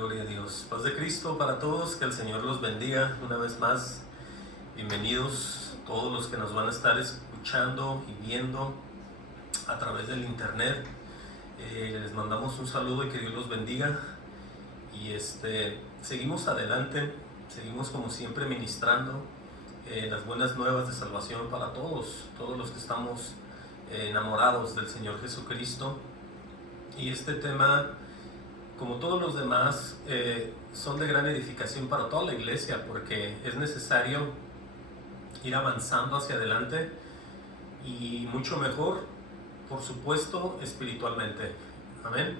Gloria a Dios. Paz de Cristo para todos, que el Señor los bendiga una vez más. Bienvenidos todos los que nos van a estar escuchando y viendo a través del internet. Les mandamos un saludo y que Dios los bendiga. Y seguimos adelante, seguimos como siempre ministrando las buenas nuevas de salvación para todos los que estamos enamorados del Señor Jesucristo. Y este tema, como todos los demás, son de gran edificación para toda la iglesia, porque es necesario ir avanzando hacia adelante y mucho mejor, por supuesto, espiritualmente. Amén.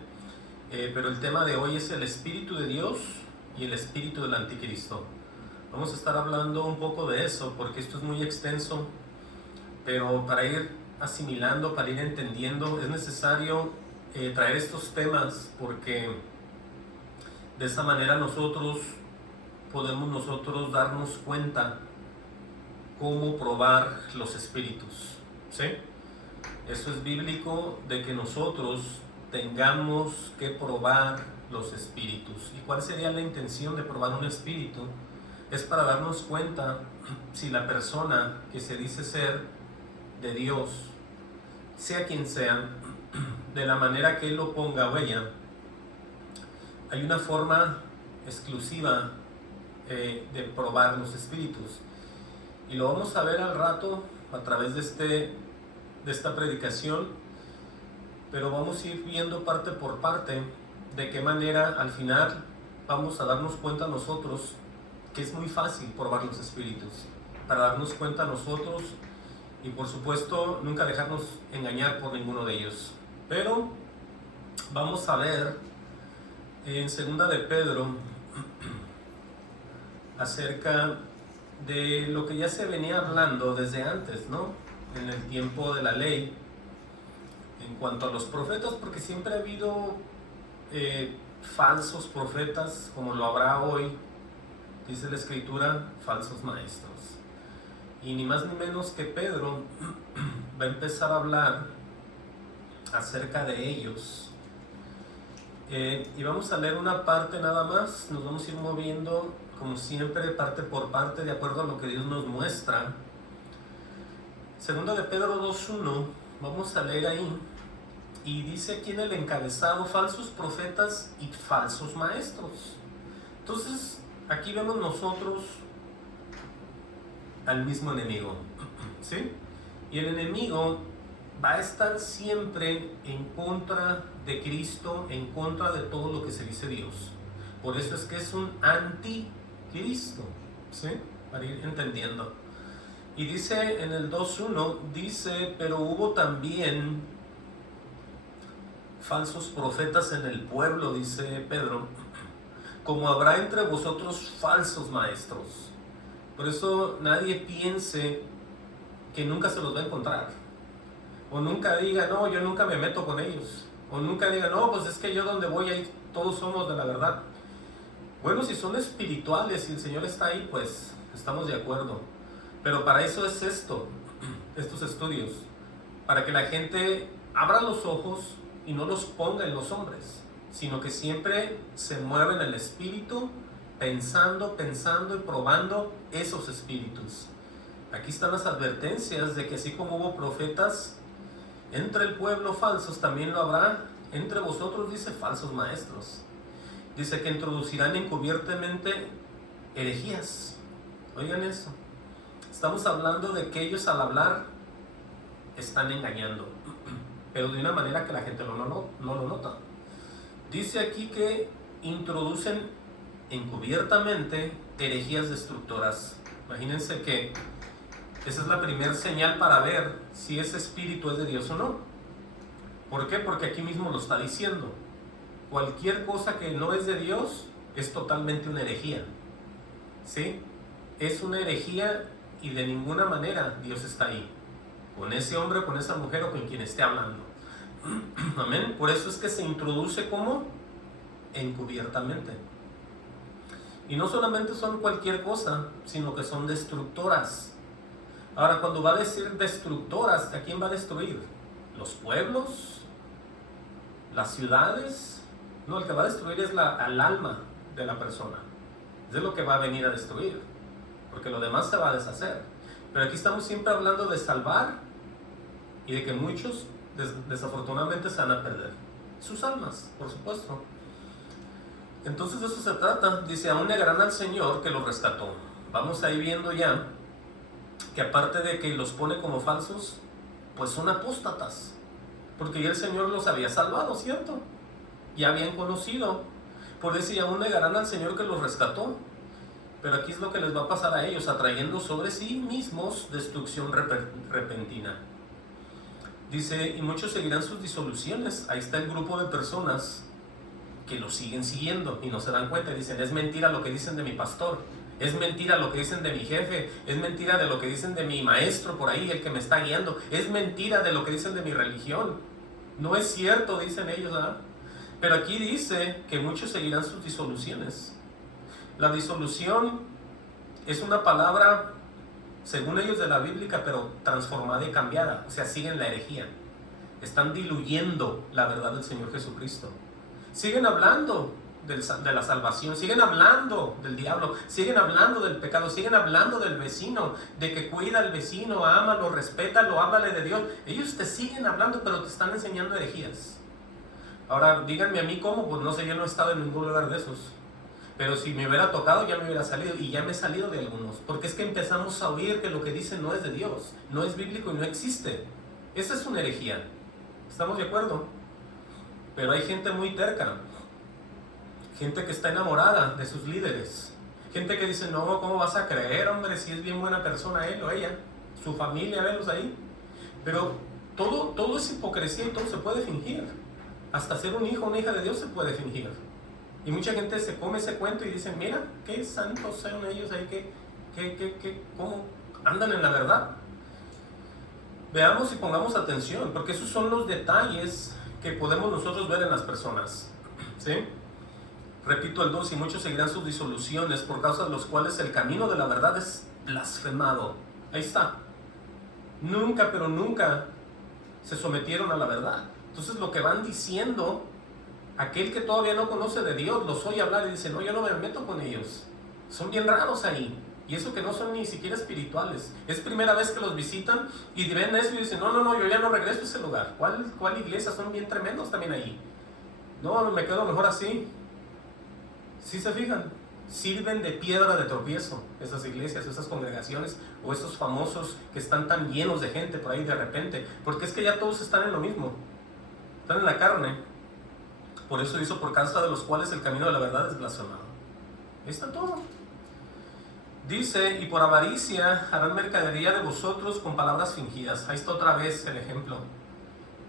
Pero el tema de hoy es el Espíritu de Dios y el Espíritu del Anticristo. Vamos a estar hablando un poco de eso, porque esto es muy extenso, pero para ir asimilando, para ir entendiendo, es necesario traer estos temas, porque de esa manera podemos darnos cuenta cómo probar los espíritus, ¿sí? Eso es bíblico, de que nosotros tengamos que probar los espíritus. ¿Y cuál sería la intención de probar un espíritu? Es para darnos cuenta si la persona que se dice ser de Dios, sea quien sea, de la manera que Él lo ponga o ella, hay una forma exclusiva de probar los espíritus. Y lo vamos a ver al rato a través de esta predicación, pero vamos a ir viendo parte por parte de qué manera al final vamos a darnos cuenta nosotros que es muy fácil probar los espíritus, para darnos cuenta nosotros y por supuesto nunca dejarnos engañar por ninguno de ellos. Pero vamos a ver en 2 de Pedro acerca de lo que ya se venía hablando desde antes, ¿no? En el tiempo de la ley, en cuanto a los profetas, porque siempre ha habido falsos profetas, como lo habrá hoy, dice la Escritura, falsos maestros. Y ni más ni menos que Pedro va a empezar a hablar acerca de ellos. Y vamos a leer una parte nada más, nos vamos a ir moviendo como siempre parte por parte de acuerdo a lo que Dios nos muestra. 2 de Pedro 2:1, vamos a leer ahí, y dice aquí en el encabezado: falsos profetas y falsos maestros. Entonces aquí vemos nosotros al mismo enemigo, ¿sí? Y el enemigo va a estar siempre en contra de Cristo, en contra de todo lo que se dice Dios. Por eso es que es un anticristo, ¿sí? Para ir entendiendo. Y dice en el 2:1, dice: pero hubo también falsos profetas en el pueblo, dice Pedro, como habrá entre vosotros falsos maestros. Por eso nadie piense que nunca se los va a encontrar. O nunca diga: no, yo nunca me meto con ellos. O nunca diga: no, pues es que yo donde voy ahí todos somos de la verdad. Bueno, si son espirituales y el Señor está ahí, pues estamos de acuerdo. Pero para eso es estos estudios, para que la gente abra los ojos y no los ponga en los hombres, sino que siempre se mueva en el espíritu, pensando y probando esos espíritus. Aquí están las advertencias de que así como hubo profetas entre el pueblo falsos, también lo habrá entre vosotros, dice, falsos maestros. Dice que introducirán encubiertamente herejías. Oigan eso. Estamos hablando de que ellos al hablar están engañando, pero de una manera que la gente no lo nota. Dice aquí que introducen encubiertamente herejías destructoras. Imagínense que esa es la primera señal para ver si ese espíritu es de Dios o no. ¿Por qué? Porque aquí mismo lo está diciendo. Cualquier cosa que no es de Dios es totalmente una herejía, ¿sí? Es una herejía y de ninguna manera Dios está ahí, con ese hombre, con esa mujer o con quien esté hablando. Amén. Por eso es que se introduce como encubiertamente. Y no solamente son cualquier cosa, sino que son destructoras. Ahora, cuando va a decir destructoras, ¿a quién va a destruir? ¿Los pueblos? ¿Las ciudades? No, el que va a destruir es al alma de la persona. Es lo que va a venir a destruir, porque lo demás se va a deshacer. Pero aquí estamos siempre hablando de salvar y de que muchos desafortunadamente se van a perder sus almas, por supuesto. Entonces de eso se trata. Dice, aún negarán al Señor que los rescató. Vamos ahí viendo ya que aparte de que los pone como falsos, pues son apóstatas, porque ya el Señor los había salvado, ¿cierto? Ya habían conocido. Por eso aún negarán al Señor que los rescató. Pero aquí es lo que les va a pasar a ellos, atrayendo sobre sí mismos destrucción repentina. Dice, y muchos seguirán sus disoluciones. Ahí está el grupo de personas que lo siguen siguiendo y no se dan cuenta. Dicen, es mentira lo que dicen de mi pastor, es mentira lo que dicen de mi jefe, es mentira de lo que dicen de mi maestro por ahí, el que me está guiando, es mentira de lo que dicen de mi religión. No es cierto, dicen ellos, ¿verdad? Pero aquí dice que muchos seguirán sus disoluciones. La disolución es una palabra, según ellos, de la bíblica, pero transformada y cambiada. O sea, siguen la herejía. Están diluyendo la verdad del Señor Jesucristo. Siguen hablando de la salvación, siguen hablando del diablo, siguen hablando del pecado, siguen hablando del vecino, de que cuida al vecino, ámalo, respétalo, háblale de Dios. Ellos te siguen hablando, pero te están enseñando herejías. Ahora, díganme a mí cómo, pues no sé, yo no he estado en ningún lugar de esos. Pero si me hubiera tocado, ya me hubiera salido, y ya me he salido de algunos. Porque es que empezamos a oír que lo que dicen no es de Dios, no es bíblico y no existe. Esa es una herejía. ¿Estamos de acuerdo? Pero hay gente muy terca. Gente que está enamorada de sus líderes. Gente que dice, no, ¿cómo vas a creer, hombre? Si es bien buena persona él o ella. Su familia, velos ahí. Pero todo es hipocresía y todo se puede fingir. Hasta ser un hijo o una hija de Dios se puede fingir. Y mucha gente se come ese cuento y dice, mira, qué santos son ellos ahí, cómo andan en la verdad. Veamos y pongamos atención, porque esos son los detalles que podemos nosotros ver en las personas. ¿Sí? Repito el 2, y muchos seguirán sus disoluciones, por causa de los cuales el camino de la verdad es blasfemado. Ahí está. Nunca, pero nunca se sometieron a la verdad. Entonces lo que van diciendo, aquel que todavía no conoce de Dios, los oye hablar y dice, no, yo no me meto con ellos. Son bien raros ahí. Y eso que no son ni siquiera espirituales. Es primera vez que los visitan y ven eso y dicen, no, yo ya no regreso a ese lugar. ¿Cuál iglesia? Son bien tremendos también ahí. No, me quedo mejor así. ¿Sí se fijan? Sirven de piedra de tropiezo esas iglesias, esas congregaciones o esos famosos que están tan llenos de gente por ahí de repente. Porque es que ya todos están en lo mismo. Están en la carne. Por eso hizo, por causa de los cuales el camino de la verdad es blasfemado. Ahí está todo. Dice, y por avaricia harán mercadería de vosotros con palabras fingidas. Ahí está otra vez el ejemplo.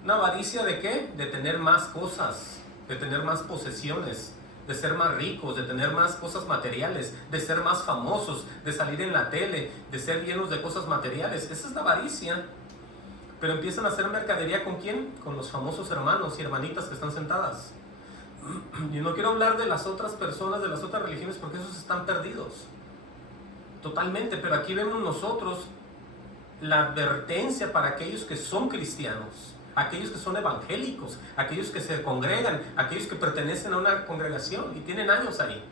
¿Una avaricia de qué? De tener más cosas, de tener más posesiones, de ser más ricos, de tener más cosas materiales, de ser más famosos, de salir en la tele, de ser llenos de cosas materiales. Esa es la avaricia. Pero empiezan a hacer mercadería ¿con quién? Con los famosos hermanos y hermanitas que están sentadas. Y no quiero hablar de las otras personas, de las otras religiones, porque esos están perdidos. Totalmente, pero aquí vemos nosotros la advertencia para aquellos que son cristianos, aquellos que son evangélicos, aquellos que se congregan, aquellos que pertenecen a una congregación y tienen años ahí.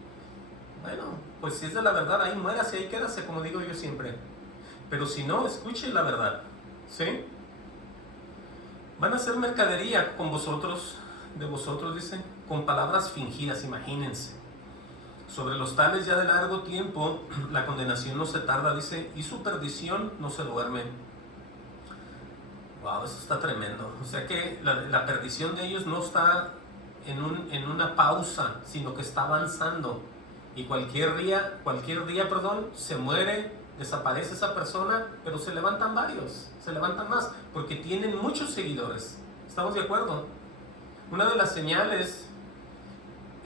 Bueno, pues si es de la verdad, ahí muérase, ahí quédase, como digo yo siempre. Pero si no, escuche la verdad, ¿sí? Van a hacer mercadería con vosotros, de vosotros, dice, con palabras fingidas, imagínense. Sobre los tales ya de largo tiempo, la condenación no se tarda, dice, y su perdición no se duerme. Wow, eso está tremendo. O sea que la perdición de ellos no está en una pausa, sino que está avanzando. Y cualquier día, se muere, desaparece esa persona, pero se levantan varios, se levantan más, porque tienen muchos seguidores. ¿Estamos de acuerdo? Una de las señales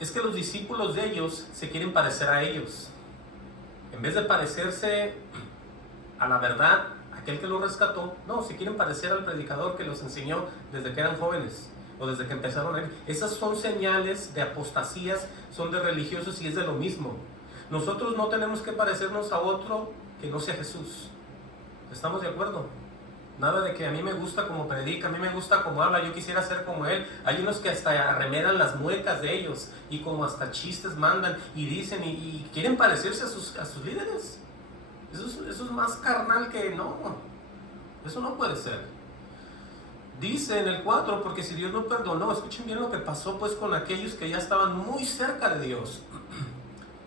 es que los discípulos de ellos se quieren parecer a ellos. En vez de parecerse a la verdad, aquel que los rescató, no, se quieren parecer al predicador que los enseñó desde que eran jóvenes o desde que empezaron a ir. Esas son señales de apostasías, son de religiosos y es de lo mismo. Nosotros no tenemos que parecernos a otro que no sea Jesús. ¿Estamos de acuerdo? Nada de que a mí me gusta como predica, a mí me gusta como habla, yo quisiera ser como él. Hay unos que hasta arremedan las muecas de ellos y como hasta chistes mandan y dicen y quieren parecerse a sus líderes. Eso es más carnal que no. Eso no puede ser. Dice en el 4, porque si Dios no perdonó, escuchen bien lo que pasó pues con aquellos que ya estaban muy cerca de Dios.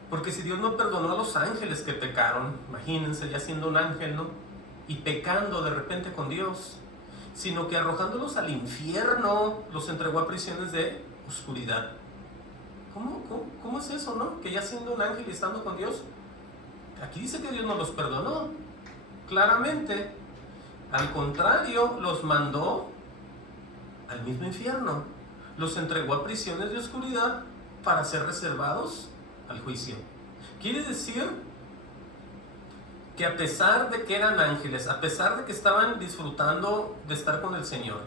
Porque si Dios no perdonó a los ángeles que pecaron, imagínense ya siendo un ángel, ¿no? Y pecando de repente con Dios, sino que arrojándolos al infierno, los entregó a prisiones de oscuridad. ¿Cómo es eso, no? Que ya siendo un ángel y estando con Dios, aquí dice que Dios no los perdonó, claramente. Al contrario, los mandó al mismo infierno. Los entregó a prisiones de oscuridad para ser reservados al juicio. Quiere decir que a pesar de que eran ángeles, a pesar de que estaban disfrutando de estar con el Señor,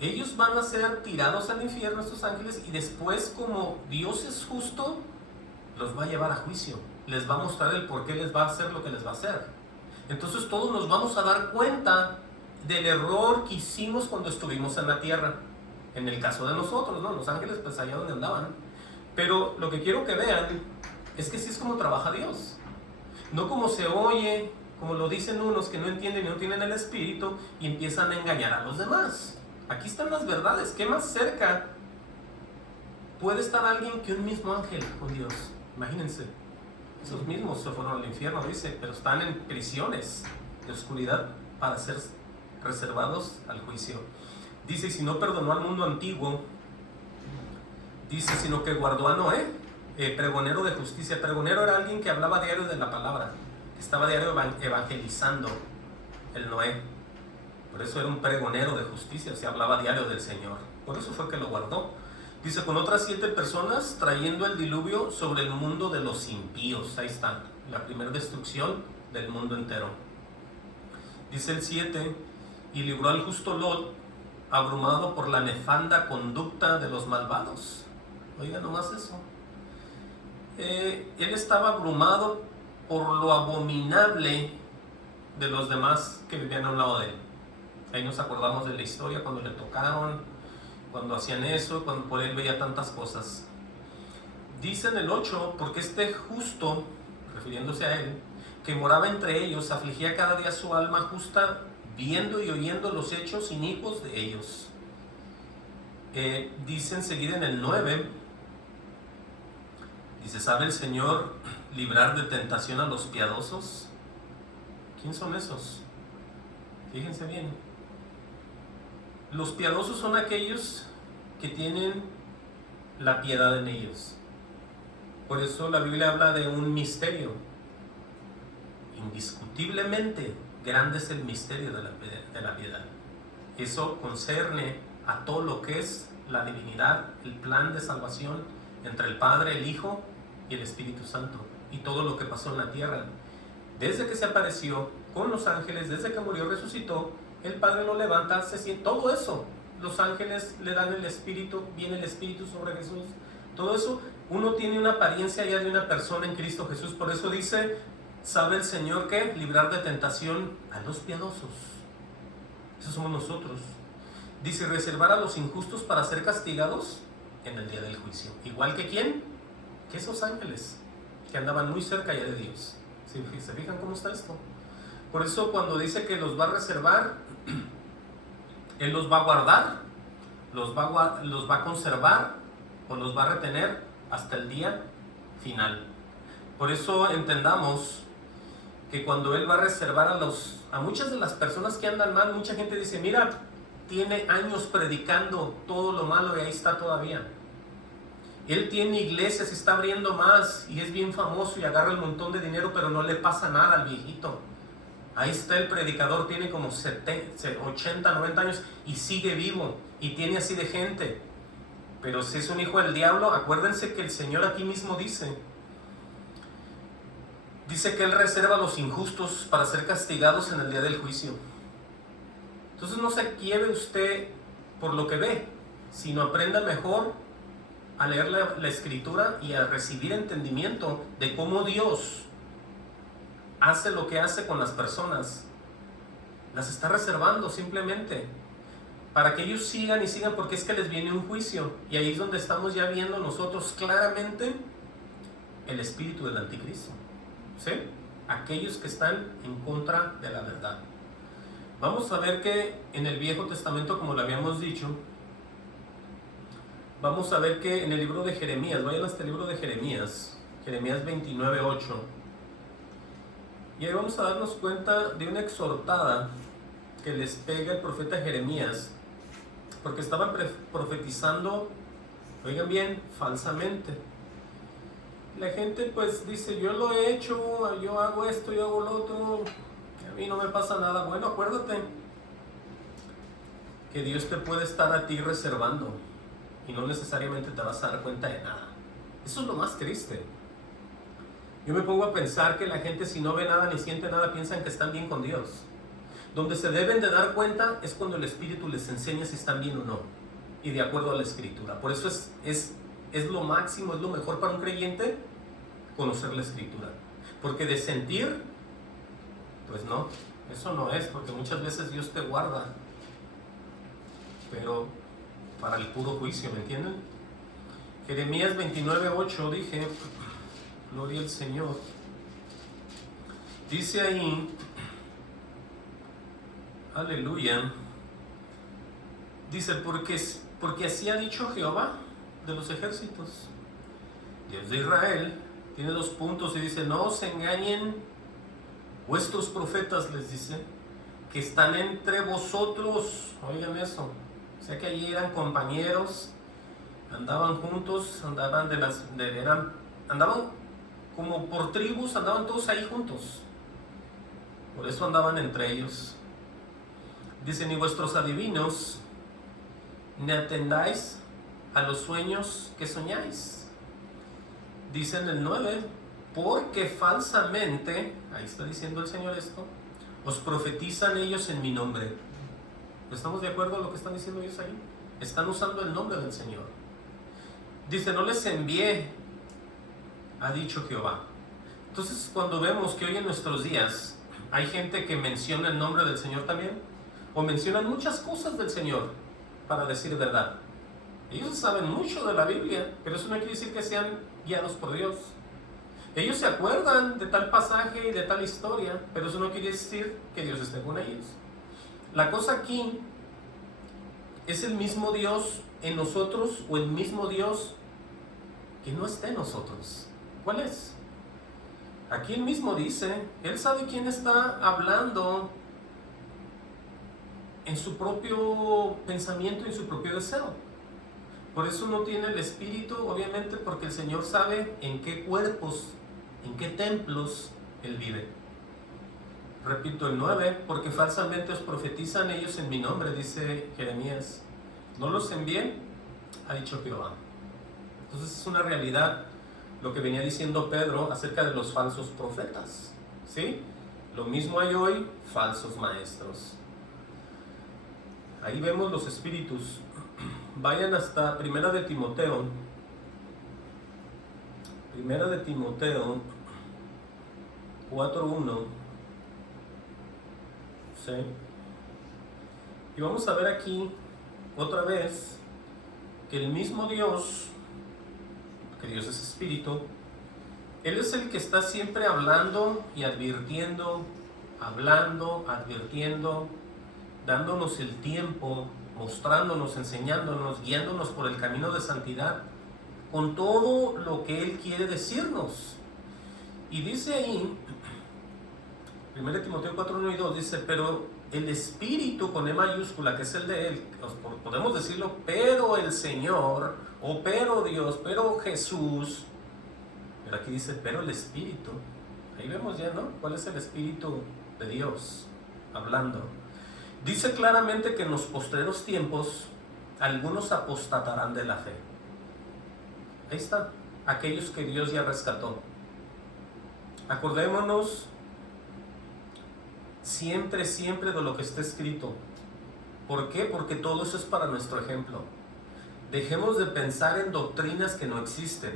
ellos van a ser tirados al infierno, estos ángeles, y después, como Dios es justo, los va a llevar a juicio. Les va a mostrar el por qué les va a hacer lo que les va a hacer. Entonces todos nos vamos a dar cuenta del error que hicimos cuando estuvimos en la tierra. En el caso de nosotros, ¿no? Los ángeles, pues allá donde andaban. Pero lo que quiero que vean es que sí es como trabaja Dios. No como se oye, como lo dicen unos que no entienden y no tienen el espíritu y empiezan a engañar a los demás. Aquí están las verdades. ¿Qué más cerca puede estar alguien que un mismo ángel con Dios? Imagínense. Esos mismos se fueron al infierno, dice, pero están en prisiones de oscuridad para ser reservados al juicio. Dice, si no perdonó al mundo antiguo, dice, sino que guardó a Noé, pregonero de justicia. Pregonero era alguien que hablaba diario de la palabra, que estaba diario evangelizando, el Noé. Por eso era un pregonero de justicia, se hablaba diario del Señor. Por eso fue que lo guardó. Dice, con otras 7 personas trayendo el diluvio sobre el mundo de los impíos. Ahí está, la primera destrucción del mundo entero. Dice el 7, y libró al justo Lot, abrumado por la nefanda conducta de los malvados. Oiga nomás eso. Él estaba abrumado por lo abominable de los demás que vivían a un lado de él. Ahí nos acordamos de la historia cuando le tocaron, cuando hacían eso, cuando por él veía tantas cosas. Dice en el 8, porque este justo, refiriéndose a él, que moraba entre ellos, afligía cada día su alma justa, viendo y oyendo los hechos inicuos de ellos. Dice enseguida en el 9, dice, ¿sabe el Señor librar de tentación a los piadosos? ¿Quién son esos? Fíjense bien. Los piadosos son aquellos que tienen la piedad en ellos. Por eso la Biblia habla de un misterio. Indiscutiblemente grande es el misterio de la piedad. Eso concerne a todo lo que es la divinidad, el plan de salvación entre el Padre, el Hijo y el Espíritu Santo. Y todo lo que pasó en la tierra. Desde que se apareció con los ángeles, desde que murió, resucitó, el Padre lo levanta, se siente, todo eso, los ángeles le dan el Espíritu, viene el Espíritu sobre Jesús, todo eso, uno tiene una apariencia ya de una persona en Cristo Jesús. Por eso dice, ¿sabe el Señor qué? Librar de tentación a los piadosos. Esos somos nosotros. Dice, reservar a los injustos para ser castigados en el día del juicio. ¿Igual que quién? Que esos ángeles que andaban muy cerca ya de Dios. ¿Se fijan cómo está esto? Por eso cuando dice que los va a reservar, Él los va a guardar, los va a conservar o los va a retener hasta el día final. Por eso entendamos que cuando Él va a reservar a muchas de las personas que andan mal, mucha gente dice, mira, tiene años predicando todo lo malo y ahí está todavía. Él tiene iglesias, está abriendo más y es bien famoso y agarra un montón de dinero, pero no le pasa nada al viejito. Ahí está el predicador, tiene como 80, 90 años y sigue vivo y tiene así de gente. Pero si es un hijo del diablo, acuérdense que el Señor aquí mismo dice que Él reserva a los injustos para ser castigados en el día del juicio. Entonces no se quiebre usted por lo que ve, sino aprenda mejor a leer la Escritura y a recibir entendimiento de cómo Dios hace lo que hace con las personas Las está reservando simplemente para que ellos sigan y sigan, porque es que les viene un juicio. Y ahí es donde estamos ya viendo nosotros claramente el espíritu del anticristo, ¿sí? Aquellos que están en contra de la verdad. Vamos a ver que en el Viejo Testamento, como lo habíamos dicho, vamos a ver que en el libro de Jeremías, vayan hasta el libro de Jeremías 29:8, y ahí vamos a darnos cuenta de una exhortada que les pega el profeta Jeremías, porque estaban profetizando, oigan bien, falsamente. La gente pues dice, yo lo he hecho, yo hago esto, yo hago lo otro, a mí no me pasa nada. Bueno, acuérdate que Dios te puede estar a ti reservando y no necesariamente te vas a dar cuenta de nada. Eso es lo más triste. Yo me pongo a pensar que la gente, si no ve nada ni siente nada, piensan que están bien con Dios. Donde se deben de dar cuenta es cuando el Espíritu les enseña si están bien o no, y de acuerdo a la Escritura. Por eso es lo máximo, es lo mejor para un creyente, conocer la Escritura. Porque de sentir, pues no, eso no es, porque muchas veces Dios te guarda, pero para el puro juicio, ¿me entienden? Jeremías 29:8 dije, gloria al Señor. Dice ahí, aleluya, dice, porque así ha dicho Jehová de los ejércitos, Dios de Israel. Tiene 2 puntos y dice, no os engañen vuestros profetas, les dice, que están entre vosotros. Oigan eso, o sea que allí eran compañeros, andaban juntos, andaban como por tribus, andaban todos ahí juntos, por eso andaban entre ellos. Dice, ni vuestros adivinos, ni atendáis a los sueños que soñáis. Dice en el 9, porque falsamente, ahí está diciendo el Señor esto, os profetizan ellos en mi nombre. ¿Estamos de acuerdo a lo que están diciendo ellos ahí? Están usando el nombre del Señor. Dice, no les envié, ha dicho Jehová. Entonces, cuando vemos que hoy en nuestros días hay gente que menciona el nombre del Señor también, o mencionan muchas cosas del Señor para decir verdad. Ellos saben mucho de la Biblia, pero eso no quiere decir que sean guiados por Dios. Ellos se acuerdan de tal pasaje y de tal historia, pero eso no quiere decir que Dios esté con ellos. La cosa aquí es el mismo Dios en nosotros o el mismo Dios que no está en nosotros. ¿Cuál es? Aquí él mismo dice, él sabe quién está hablando en su propio pensamiento y en su propio deseo. Por eso no tiene el Espíritu, obviamente, porque el Señor sabe en qué cuerpos, en qué templos Él vive. Repito el 9, porque falsamente os profetizan ellos en mi nombre, dice Jeremías. No los envié, ha dicho Jehová. Entonces es una realidad lo que venía diciendo Pedro acerca de los falsos profetas, ¿sí? Lo mismo hay hoy, falsos maestros. Ahí vemos los espíritus. Vayan hasta Primera de Timoteo. Primera de Timoteo 4:1. ¿Sí? Y vamos a ver aquí otra vez que el mismo Dios, que Dios es espíritu, Él es el que está siempre hablando y advirtiendo, dándonos el tiempo, mostrándonos, enseñándonos, guiándonos por el camino de santidad, con todo lo que Él quiere decirnos. Y dice ahí, 1 Timoteo 4:1 y 2, dice, pero el Espíritu con E mayúscula, que es el de Él, podemos decirlo, pero el Señor, o pero Dios, pero Jesús, pero aquí dice, pero el Espíritu, ahí vemos ya, ¿no? ¿Cuál es el Espíritu de Dios hablando? Dice claramente que en los postreros tiempos algunos apostatarán de la fe. Ahí está, aquellos que Dios ya rescató. Acordémonos siempre de lo que está escrito. ¿Por qué? Porque todo eso es para nuestro ejemplo. Dejemos de pensar en doctrinas que no existen.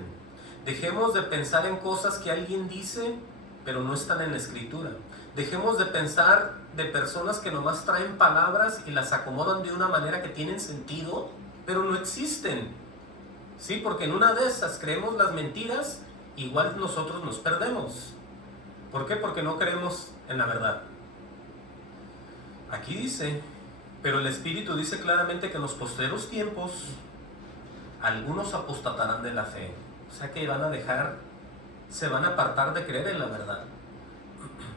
Dejemos de pensar en cosas que alguien dice, pero no están en la Escritura. Dejemos de pensar de personas que nomás traen palabras y las acomodan de una manera que tienen sentido, pero no existen. Sí, porque en una de esas creemos las mentiras, igual nosotros nos perdemos. ¿Por qué? Porque no creemos en la verdad. Aquí dice, pero el Espíritu dice claramente que en los postreros tiempos algunos apostatarán de la fe. O sea que van a dejar, se van a apartar de creer en la verdad.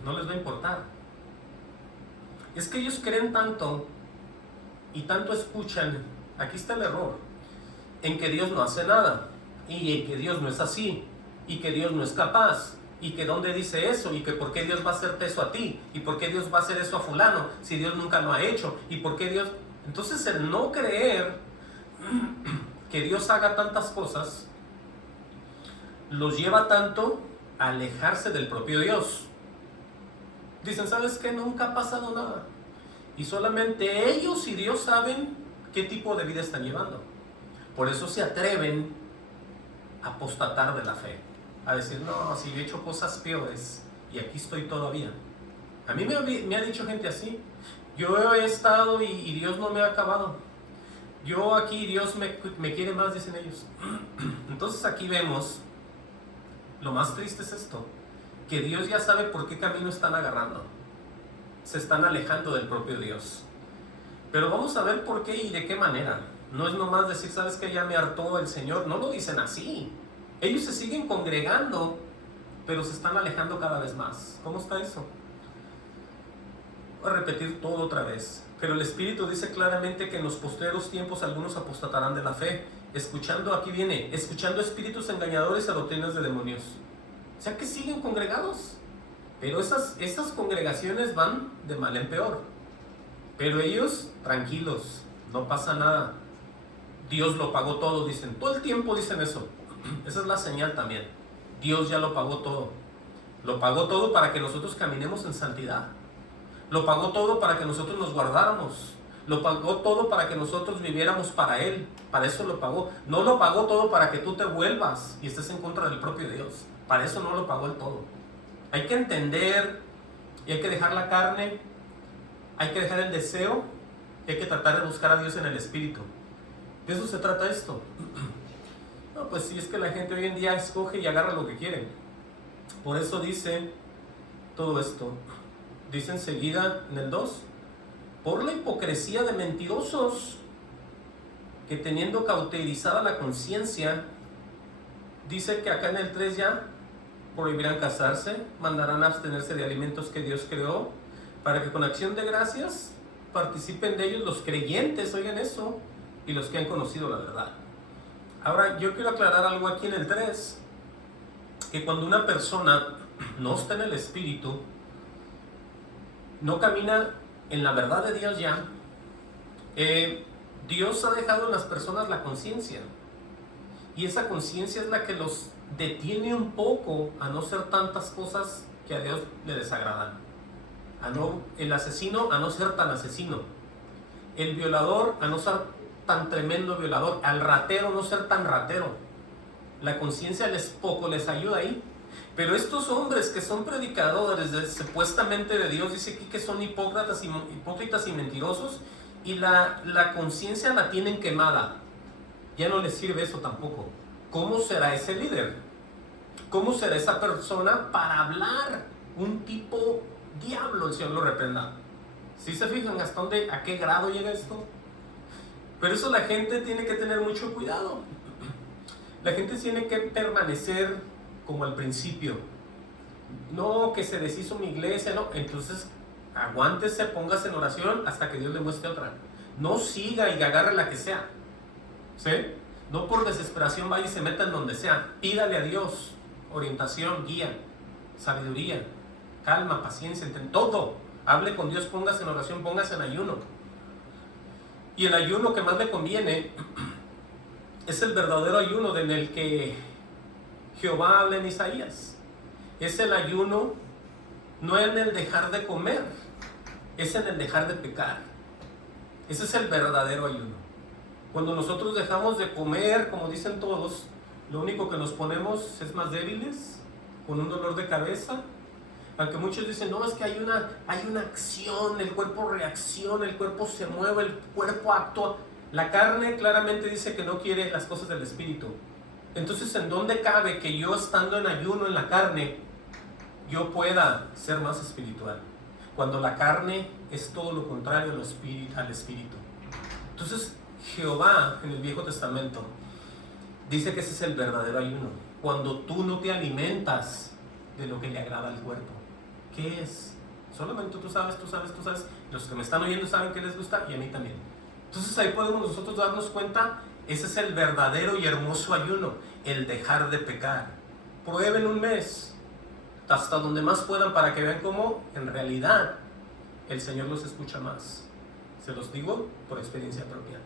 No les va a importar. Es que ellos creen tanto y tanto escuchan. Aquí está el error, en que Dios no hace nada, y en que Dios no es así, y que Dios no es capaz, y que dónde dice eso, y que por qué Dios va a hacerte eso a ti, y por qué Dios va a hacer eso a fulano, si Dios nunca lo ha hecho, y por qué Dios... Entonces el no creer que Dios haga tantas cosas los lleva tanto a alejarse del propio Dios. Dicen, ¿sabes qué? Nunca ha pasado nada, y solamente ellos y Dios saben qué tipo de vida están llevando. Por eso se atreven a apostatar de la fe, a decir, no, si yo he hecho cosas peores y aquí estoy todavía. A mí me ha dicho gente así, yo he estado y Dios no me ha acabado, yo aquí Dios me quiere más, dicen ellos. Entonces aquí vemos, lo más triste es esto, que Dios ya sabe por qué camino están agarrando, se están alejando del propio Dios. Pero vamos a ver por qué y de qué manera. No es nomás decir, ¿sabes qué? Ya me hartó el Señor. No lo dicen así. Ellos se siguen congregando, pero se están alejando cada vez más. ¿Cómo está eso? Voy a repetir todo otra vez. Pero el Espíritu dice claramente que en los postreros tiempos algunos apostatarán de la fe, escuchando, aquí viene, escuchando espíritus engañadores y doctrinas de demonios. O sea que siguen congregados. Pero esas congregaciones van de mal en peor. Pero ellos, tranquilos, no pasa nada. Dios lo pagó todo, dicen. Todo el tiempo dicen eso. Esa es la señal también. Dios ya lo pagó todo. Lo pagó todo para que nosotros caminemos en santidad. Lo pagó todo para que nosotros nos guardáramos. Lo pagó todo para que nosotros viviéramos para Él. Para eso lo pagó. No lo pagó todo para que tú te vuelvas y estés en contra del propio Dios. Para eso no lo pagó el todo. Hay que entender y hay que dejar la carne. Hay que dejar el deseo y hay que tratar de buscar a Dios en el Espíritu. De eso se trata esto. No, pues sí, es que la gente hoy en día escoge y agarra lo que quiere. Por eso dice todo esto. Dice enseguida en el 2, por la hipocresía de mentirosos que teniendo cauterizada la conciencia, dice que acá en el 3 ya prohibirán casarse, mandarán a abstenerse de alimentos que Dios creó, para que con acción de gracias participen de ellos los creyentes, oigan eso, y los que han conocido la verdad. Ahora, yo quiero aclarar algo aquí en el 3, que cuando una persona no está en el Espíritu, no camina en la verdad de Dios ya, Dios ha dejado en las personas la conciencia, y esa conciencia es la que los detiene un poco a no hacer tantas cosas que a Dios le desagradan. El asesino a no ser tan asesino, el violador a no ser tan tremendo violador, al ratero no ser tan ratero. La conciencia les ayuda ahí. Pero estos hombres que son predicadores supuestamente de Dios, dice aquí que son hipócritas y mentirosos, y la conciencia la tienen quemada, ya no les sirve eso tampoco. ¿Cómo será ese líder? ¿Cómo será esa persona para hablar? Un tipo diablo, el Señor lo reprenda. ¿Sí se fijan a qué grado llega esto? Pero eso la gente tiene que tener mucho cuidado. La gente tiene que permanecer como al principio. No, que se deshizo mi iglesia, no. Entonces, aguántese, póngase en oración hasta que Dios le muestre otra. No siga y agarre la que sea. ¿Sí? No por desesperación vaya y se meta en donde sea. Pídale a Dios orientación, guía, sabiduría, calma, paciencia, en todo. Hable con Dios, póngase en oración, póngase en ayuno. Y el ayuno que más le conviene es el verdadero ayuno en el que Jehová habla en Isaías. Es el ayuno no en el dejar de comer, es en el dejar de pecar. Ese es el verdadero ayuno. Cuando nosotros dejamos de comer, como dicen todos, lo único que nos ponemos es más débiles, con un dolor de cabeza, Aunque muchos dicen, no, es que hay una acción, el cuerpo reacciona, el cuerpo se mueve, el cuerpo actúa. La carne claramente dice que no quiere las cosas del espíritu. Entonces, ¿en dónde cabe que yo estando en ayuno en la carne, yo pueda ser más espiritual? Cuando la carne es todo lo contrario al espíritu. Entonces, Jehová en el Viejo Testamento dice que ese es el verdadero ayuno. Cuando tú no te alimentas de lo que le agrada al cuerpo. ¿Qué es? Solamente tú sabes. Los que me están oyendo saben que les gusta y a mí también. Entonces ahí podemos nosotros darnos cuenta, ese es el verdadero y hermoso ayuno, el dejar de pecar. Prueben un mes, hasta donde más puedan, para que vean cómo en realidad el Señor los escucha más. Se los digo por experiencia propia.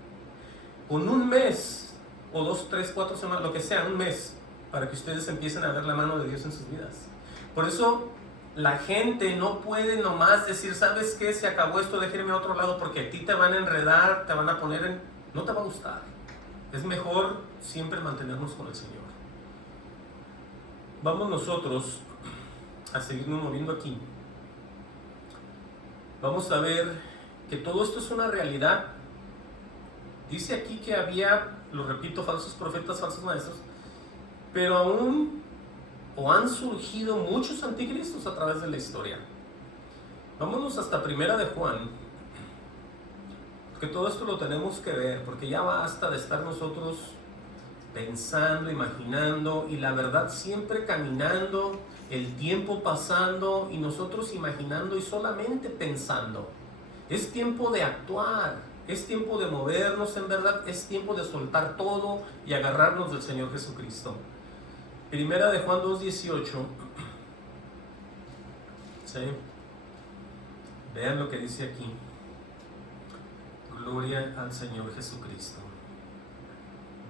Con un mes, o 2, 3, 4 semanas, lo que sea, un mes, para que ustedes empiecen a ver la mano de Dios en sus vidas. Por eso la gente no puede nomás decir, ¿sabes qué? Se acabó esto, déjenme a otro lado, porque a ti te van a enredar, te van a poner en... No te va a gustar. Es mejor siempre mantenernos con el Señor. Vamos nosotros a seguirnos moviendo aquí. Vamos a ver que todo esto es una realidad. Dice aquí que había, lo repito, falsos profetas, falsos maestros, pero aún han surgido muchos anticristos a través de la historia. Vámonos hasta Primera de Juan, porque todo esto lo tenemos que ver, porque ya basta de estar nosotros pensando, imaginando, y la verdad siempre caminando, el tiempo pasando, y nosotros imaginando y solamente pensando. Es tiempo de actuar, es tiempo de movernos, en verdad, es tiempo de soltar todo y agarrarnos del Señor Jesucristo. Primera de Juan 2:18. ¿Sí? Vean lo que dice aquí. Gloria al Señor Jesucristo.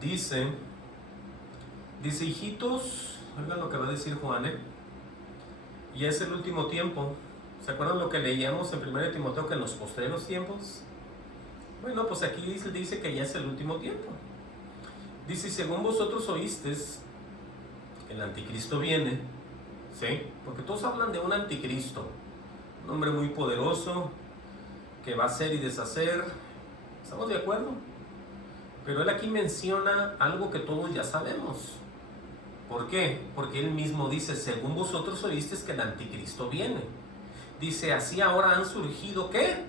Dice, hijitos, oigan lo que va a decir Juan, ya es el último tiempo. ¿Se acuerdan lo que leíamos en 1 Timoteo, que en los postreros tiempos? Bueno, pues aquí dice que ya es el último tiempo. Dice, según vosotros oísteis, el anticristo viene, ¿sí? Porque todos hablan de un anticristo, un hombre muy poderoso, que va a hacer y deshacer. ¿Estamos de acuerdo? Pero él aquí menciona algo que todos ya sabemos. ¿Por qué? Porque él mismo dice, según vosotros oísteis que el anticristo viene. Dice, así ahora han surgido, ¿qué?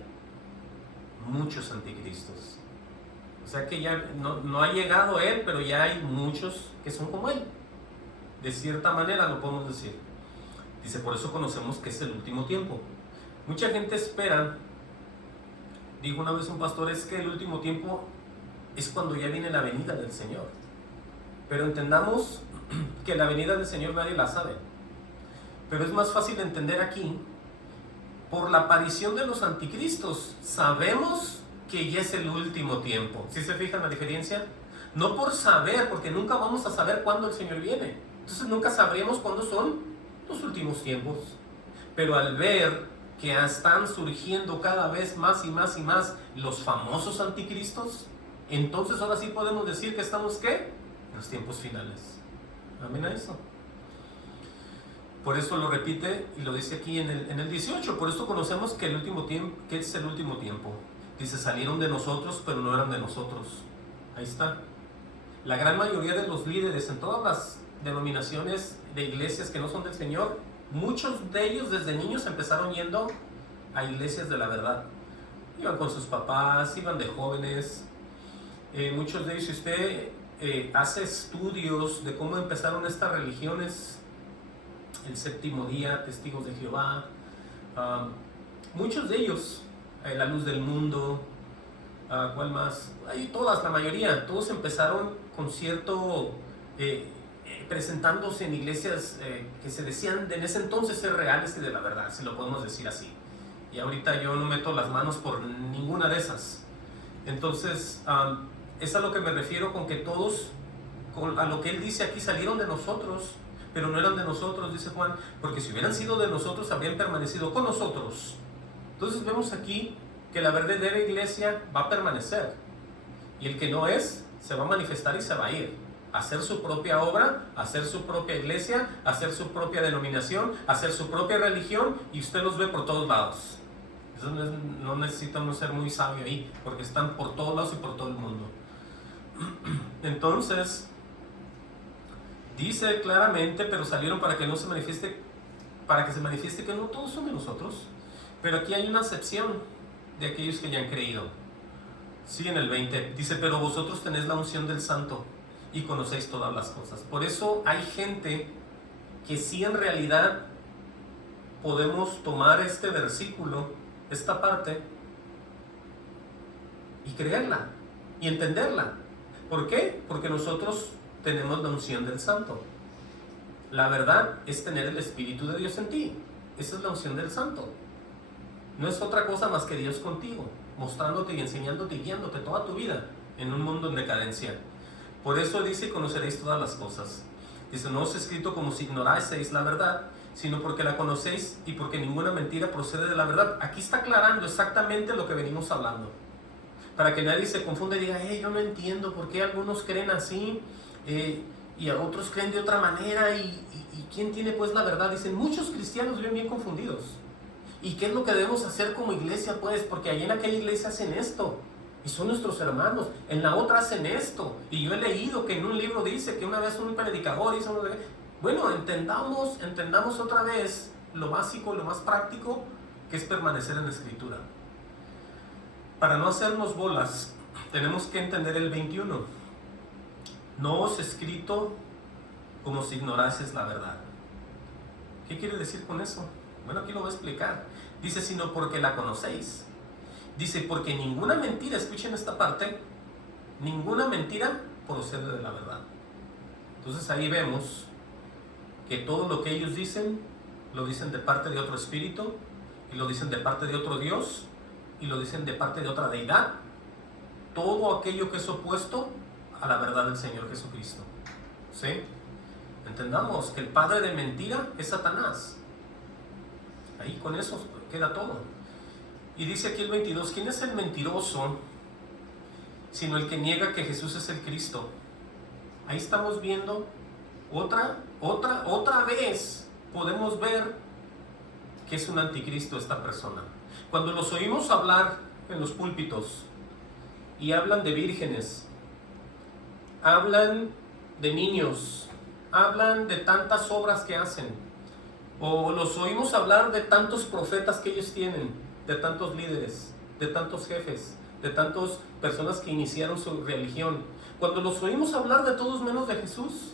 Muchos anticristos. O sea que ya no ha llegado él, pero ya hay muchos que son como él. De cierta manera lo podemos decir. Dice, por eso conocemos que es el último tiempo. Mucha gente espera, dijo una vez un pastor, es que el último tiempo es cuando ya viene la venida del Señor. Pero entendamos que la venida del Señor nadie la sabe. Pero es más fácil entender aquí, por la aparición de los anticristos, sabemos que ya es el último tiempo. ¿Sí se fijan la diferencia? No por saber, porque nunca vamos a saber cuándo el Señor viene. Entonces nunca sabremos cuándo son los últimos tiempos. Pero al ver que están surgiendo cada vez más y más y más los famosos anticristos, entonces ahora sí podemos decir que estamos, ¿qué? En los tiempos finales. Amén a eso. Por eso lo repite y lo dice aquí en el 18. Por esto conocemos que el último tiempo, que es el último tiempo. Dice, salieron de nosotros, pero no eran de nosotros. Ahí está. La gran mayoría de los líderes en todas las denominaciones de iglesias que no son del Señor, muchos de ellos desde niños empezaron yendo a iglesias de la verdad. Iban con sus papás, iban de jóvenes. Muchos de ellos, si usted hace estudios de cómo empezaron estas religiones, el Séptimo Día, Testigos de Jehová, muchos de ellos, la Luz del Mundo, ¿cuál más? Hay todas, la mayoría, todos empezaron con cierto, presentándose en iglesias que se decían en ese entonces ser reales y de la verdad, si lo podemos decir así. Y ahorita yo no meto las manos por ninguna de esas. Entonces, es a lo que me refiero con que todos, a lo que él dice aquí, salieron de nosotros, pero no eran de nosotros, dice Juan, porque si hubieran sido de nosotros, habrían permanecido con nosotros. Entonces vemos aquí que la verdadera iglesia va a permanecer, y el que no es, se va a manifestar y se va a ir. hacer su propia obra, hacer su propia iglesia, hacer su propia denominación, hacer su propia religión, y usted los ve por todos lados. Eso no necesita uno ser muy sabio ahí, porque están por todos lados y por todo el mundo. Entonces, dice claramente, pero salieron para que no se manifieste, para que se manifieste que no todos son de nosotros. Pero aquí hay una excepción de aquellos que ya han creído. Sigue en el 20, dice, pero vosotros tenéis la unción del Santo y conocéis todas las cosas. Por eso hay gente que sí en realidad podemos tomar este versículo, esta parte, y creerla y entenderla. ¿Por qué? Porque nosotros tenemos la unción del Santo. La verdad es tener el Espíritu de Dios en ti. Esa es la unción del Santo. No es otra cosa más que Dios contigo, mostrándote y enseñándote y guiándote toda tu vida en un mundo en decadencia. Por eso dice, conoceréis todas las cosas. Dice, no os he escrito como si ignoraseis la verdad, sino porque la conocéis y porque ninguna mentira procede de la verdad. Aquí está aclarando exactamente lo que venimos hablando, para que nadie se confunda y diga, yo no entiendo por qué algunos creen así y a otros creen de otra manera, y ¿quién tiene pues la verdad? Dicen, muchos cristianos viven bien confundidos. ¿Y qué es lo que debemos hacer como iglesia? Pues porque allí en aquella iglesia hacen esto y son nuestros hermanos, en la otra hacen esto, y yo he leído que en un libro dice que una vez un predicador hizo... Bueno, entendamos otra vez lo básico, lo más práctico, que es permanecer en la Escritura. Para no hacernos bolas, tenemos que entender el 21. No os he escrito como si ignorases la verdad. ¿Qué quiere decir con eso? Bueno, aquí lo voy a explicar. Dice, sino porque la conocéis. Dice, porque ninguna mentira, escuchen esta parte, ninguna mentira procede de la verdad. Entonces ahí vemos que todo lo que ellos dicen, lo dicen de parte de otro espíritu, y lo dicen de parte de otro Dios, y lo dicen de parte de otra deidad. Todo aquello que es opuesto a la verdad del Señor Jesucristo. ¿Sí? Entendamos que el padre de mentira es Satanás. Ahí con eso queda todo. Y dice aquí el 22, ¿quién es el mentiroso sino el que niega que Jesús es el Cristo? Ahí estamos viendo otra vez podemos ver que es un anticristo esta persona. Cuando los oímos hablar en los púlpitos y hablan de vírgenes, hablan de niños, hablan de tantas obras que hacen, o los oímos hablar de tantos profetas que ellos tienen, de tantos líderes, de tantos jefes, de tantas personas que iniciaron su religión. Cuando los oímos hablar de todos menos de Jesús,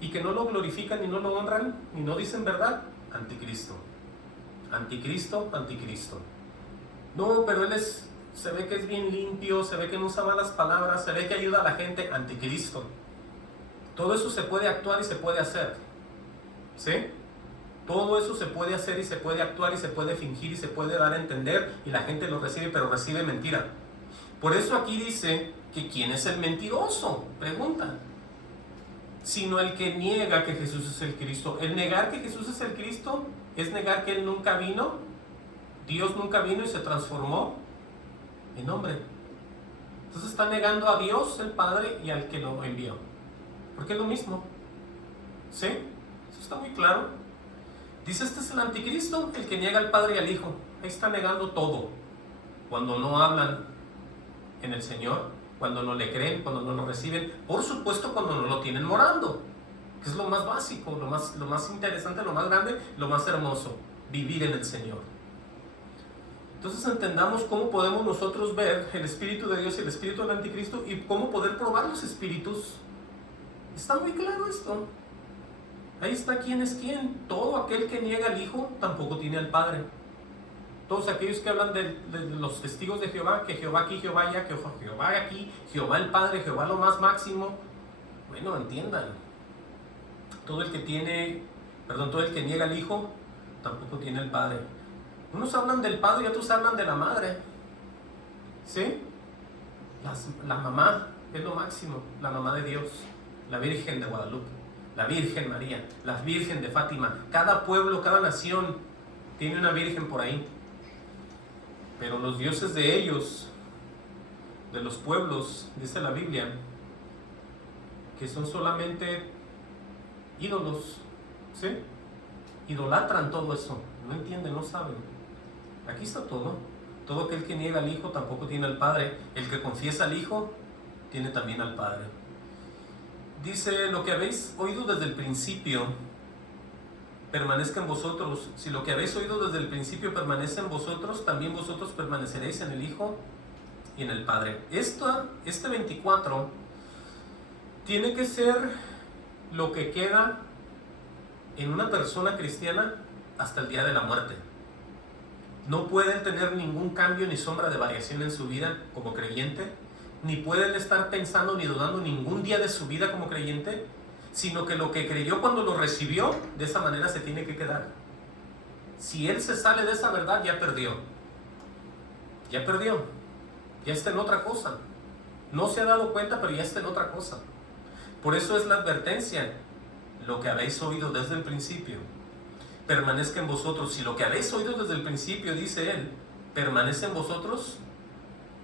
y que no lo glorifican, ni no lo honran, ni no dicen verdad, anticristo. Anticristo, anticristo. No, pero él se ve que es bien limpio, se ve que no usa malas palabras, se ve que ayuda a la gente, anticristo. Todo eso se puede actuar y se puede hacer. ¿Sí? Todo eso se puede hacer y se puede actuar y se puede fingir y se puede dar a entender, y la gente lo recibe, pero recibe mentira. Por eso aquí dice que ¿quién es el mentiroso? Pregunta. Sino el que niega que Jesús es el Cristo. El negar que Jesús es el Cristo es negar que Él nunca vino, Dios nunca vino y se transformó en hombre. Entonces está negando a Dios el Padre y al que lo envió, porque es lo mismo. ¿Sí? Eso está muy claro. Dice, este es el anticristo, el que niega al Padre y al Hijo. Ahí está negando todo. Cuando no hablan en el Señor, cuando no le creen, cuando no lo reciben, por supuesto cuando no lo tienen morando, que es lo más básico, lo más interesante, lo más grande, lo más hermoso, vivir en el Señor. Entonces entendamos cómo podemos nosotros ver el Espíritu de Dios y el Espíritu del Anticristo, y cómo poder probar los espíritus. Está muy claro esto. Ahí está quién es quién. Todo aquel que niega al Hijo tampoco tiene al Padre. Todos aquellos que hablan de los testigos de Jehová, que Jehová aquí, Jehová allá, que Jehová aquí, Jehová el Padre, Jehová lo más máximo. Bueno, entiendan. Todo el que niega al Hijo tampoco tiene al Padre. Unos hablan del Padre y otros hablan de la Madre. ¿Sí? La mamá es lo máximo, la mamá de Dios, la Virgen de Guadalupe, la Virgen María, la Virgen de Fátima. Cada pueblo, cada nación tiene una virgen por ahí. Pero los dioses de ellos, de los pueblos, dice la Biblia, que son solamente ídolos, ¿sí? Idolatran todo eso, no entienden, no saben. Aquí está todo. Todo aquel que niega al Hijo tampoco tiene al Padre. El que confiesa al Hijo tiene también al Padre. Dice, lo que habéis oído desde el principio permanezca en vosotros. Si lo que habéis oído desde el principio permanece en vosotros, también vosotros permaneceréis en el Hijo y en el Padre. Este 24 tiene que ser lo que queda en una persona cristiana hasta el día de la muerte. No pueden tener ningún cambio ni sombra de variación en su vida como creyente, ni pueden estar pensando ni dudando ningún día de su vida como creyente, sino que lo que creyó cuando lo recibió, de esa manera se tiene que quedar. Si él se sale de esa verdad, ya perdió. Ya perdió. Ya está en otra cosa. No se ha dado cuenta, pero ya está en otra cosa. Por eso es la advertencia. Lo que habéis oído desde el principio permanezca en vosotros. Si lo que habéis oído desde el principio, dice él, permanece en vosotros,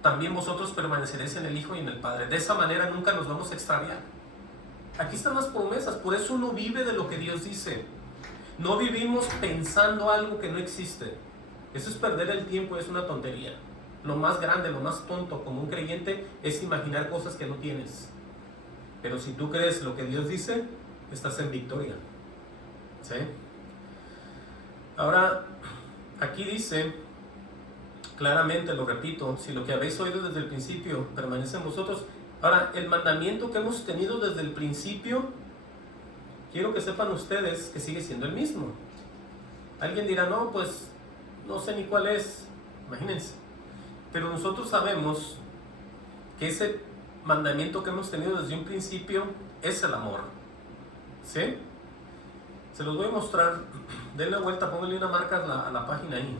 también vosotros permaneceréis en el Hijo y en el Padre. De esa manera nunca nos vamos a extraviar. Aquí están las promesas. Por eso uno vive de lo que Dios dice. No vivimos pensando algo que no existe. Eso es perder el tiempo, es una tontería. Lo más grande, lo más tonto como un creyente es imaginar cosas que no tienes. Pero si tú crees lo que Dios dice, estás en victoria. ¿Sí? Ahora, aquí dice, claramente lo repito, si lo que habéis oído desde el principio permanece en vosotros. Ahora, el mandamiento que hemos tenido desde el principio, quiero que sepan ustedes que sigue siendo el mismo. Alguien dirá, no, pues no sé ni cuál es, imagínense. Pero nosotros sabemos que ese mandamiento que hemos tenido desde un principio es el amor. ¿Sí? Se los voy a mostrar. Denle vuelta, pónganle una marca a la página ahí.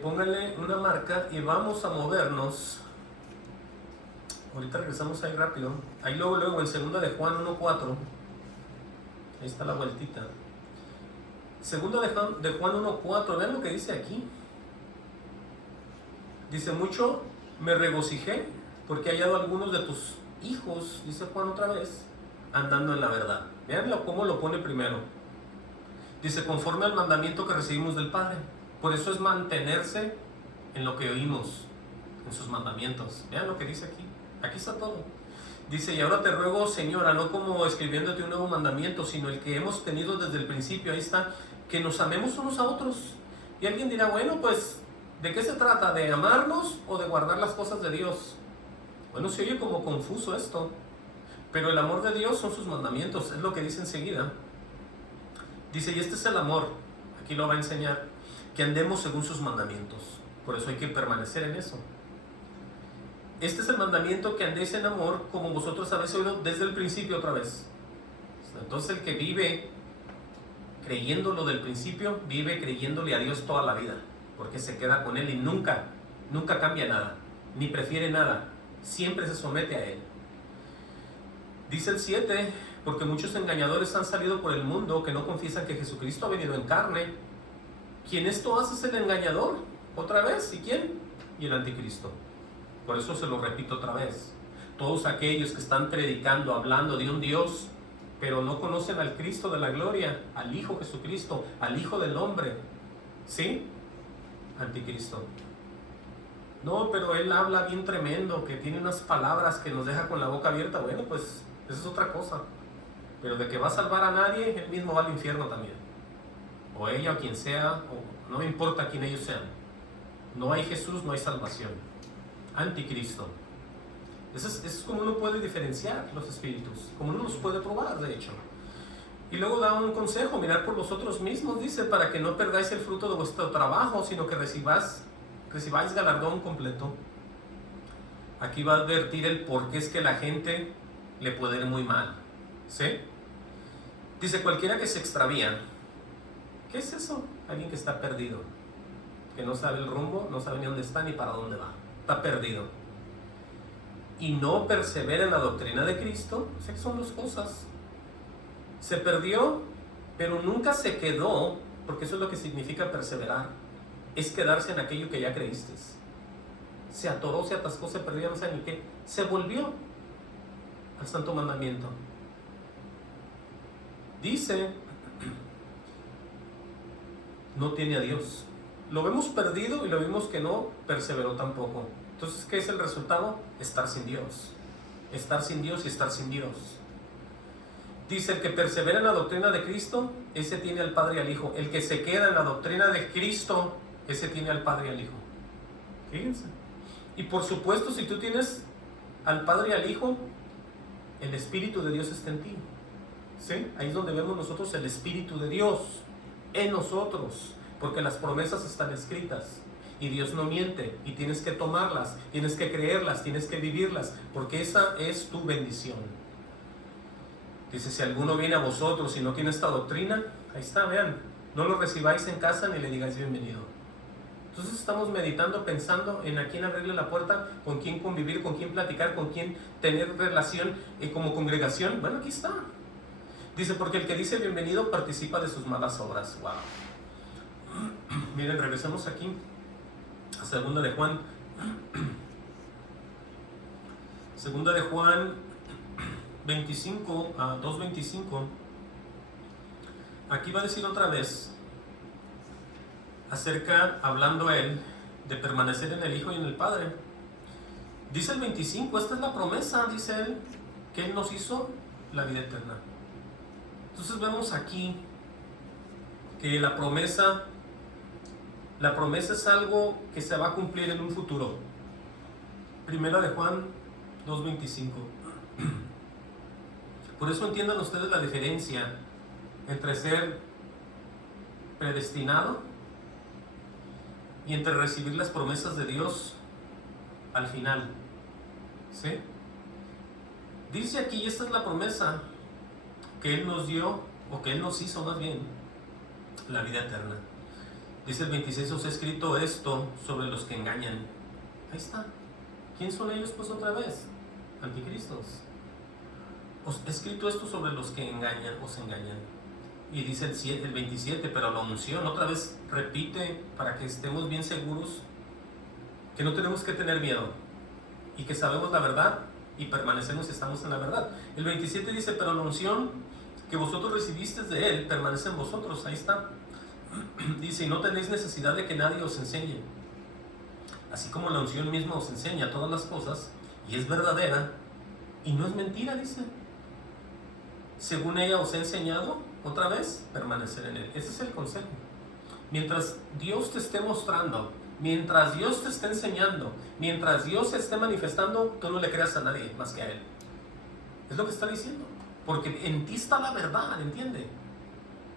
Pónganle una marca y vamos a movernos. Ahorita regresamos ahí rápido. Ahí luego en 2 de Juan 1:4. Ahí está la vueltita. 2 de Juan 1:4. Vean lo que dice aquí. Dice, mucho me regocijé porque he hallado a algunos de tus hijos, dice Juan otra vez, andando en la verdad. Vean cómo lo pone primero. Dice, conforme al mandamiento que recibimos del Padre. Por eso es mantenerse en lo que oímos, en sus mandamientos. Vean lo que dice aquí. Aquí está todo. Dice, y ahora te ruego, Señora, no como escribiéndote un nuevo mandamiento, sino el que hemos tenido desde el principio. Ahí está, que nos amemos unos a otros. Y alguien dirá, bueno, pues, ¿de qué se trata? ¿De amarnos o de guardar las cosas de Dios? Bueno, se oye como confuso esto, pero el amor de Dios son sus mandamientos, es lo que dice enseguida. Dice, y este es el amor, aquí lo va a enseñar, que andemos según sus mandamientos. Por eso hay que permanecer en eso. Este es el mandamiento, que andéis en amor, como vosotros habéis oído desde el principio otra vez. Entonces el que vive creyéndolo del principio, vive creyéndole a Dios toda la vida, porque se queda con Él y nunca cambia nada, ni prefiere nada, siempre se somete a Él. Dice el 7, porque muchos engañadores han salido por el mundo que no confiesan que Jesucristo ha venido en carne. Quien esto hace es el engañador, otra vez, ¿y quién? Y el anticristo. Por eso se lo repito otra vez. Todos aquellos que están predicando, hablando de un Dios, pero no conocen al Cristo de la gloria, al Hijo Jesucristo, al Hijo del hombre, ¿sí? Anticristo. No, pero él habla bien tremendo, que tiene unas palabras que nos deja con la boca abierta. Bueno, pues eso es otra cosa. Pero de que va a salvar a nadie, él mismo va al infierno también. O ella, o quien sea, o no me importa quién ellos sean. No hay Jesús, no hay salvación. Anticristo. Eso es como uno puede diferenciar los espíritus, como uno los puede probar, de hecho. Y luego da un consejo, mirar por vosotros mismos, dice, para que no perdáis el fruto de vuestro trabajo, sino que recibáis galardón completo. Aquí va a advertir el por qué es que la gente le puede ir muy mal, ¿sí? Dice, cualquiera que se extravía. ¿Qué es eso? Alguien que está perdido, que no sabe el rumbo, no sabe ni dónde está ni para dónde va, está perdido. Y no persevera en la doctrina de Cristo. O sea, que son dos cosas. Se perdió, pero nunca se quedó, porque eso es lo que significa perseverar. Es quedarse en aquello que ya creíste. Se atoró, se atascó, se perdió, no sé ni qué. Se volvió. al santo mandamiento. Dice, no tiene a Dios. Lo vemos perdido y lo vimos que no perseveró tampoco. Entonces, ¿qué es el resultado? Estar sin Dios. Estar sin Dios y estar sin Dios. Dice, el que persevera en la doctrina de Cristo, ese tiene al Padre y al Hijo. El que se queda en la doctrina de Cristo, ese tiene al Padre y al Hijo. Fíjense. Y por supuesto, si tú tienes al Padre y al Hijo, el Espíritu de Dios está en ti. ¿Sí? Ahí es donde vemos nosotros el Espíritu de Dios en nosotros, porque las promesas están escritas y Dios no miente, y tienes que tomarlas, tienes que creerlas, tienes que vivirlas, porque esa es tu bendición. Dice, si alguno viene a vosotros y no tiene esta doctrina, ahí está, vean, no lo recibáis en casa ni le digáis bienvenido. Entonces estamos meditando, pensando en a quién abrirle la puerta, con quién convivir, con quién platicar, con quién tener relación como congregación. Bueno, aquí está. Dice, porque el que dice bienvenido participa de sus malas obras. Wow. Miren, regresemos aquí a segunda de Juan. Segunda de Juan 25 a 2:25. Aquí va a decir otra vez acerca, hablando él, de permanecer en el Hijo y en el Padre. Dice el 25, esta es la promesa, dice él, que él nos hizo la vida eterna. Entonces vemos aquí que la promesa es algo que se va a cumplir en un futuro. Primera de Juan 2:25. Por eso entiendan ustedes la diferencia entre ser predestinado y entre recibir las promesas de Dios al final. ¿Sí? Dice aquí, y esta es la promesa que Él nos dio, o que Él nos hizo más bien, la vida eterna. Dice el 26, os he escrito esto sobre los que engañan. Ahí está. ¿Quién son ellos pues otra vez? Anticristos. Os he escrito esto sobre los que engañan, os engañan. Y dice el 27, pero la unción, otra vez repite para que estemos bien seguros que no tenemos que tener miedo y que sabemos la verdad y permanecemos y estamos en la verdad. El 27 dice, pero la unción que vosotros recibisteis de Él permanece en vosotros. Ahí está. Dice, y no tenéis necesidad de que nadie os enseñe. Así como la unción misma os enseña todas las cosas y es verdadera y no es mentira, dice. Según ella os he enseñado, otra vez, permanecer en Él. Ese es el consejo. Mientras Dios te esté mostrando, mientras Dios te esté enseñando, mientras Dios se esté manifestando, tú no le creas a nadie más que a Él. Es lo que está diciendo. Porque en ti está la verdad, ¿entiende?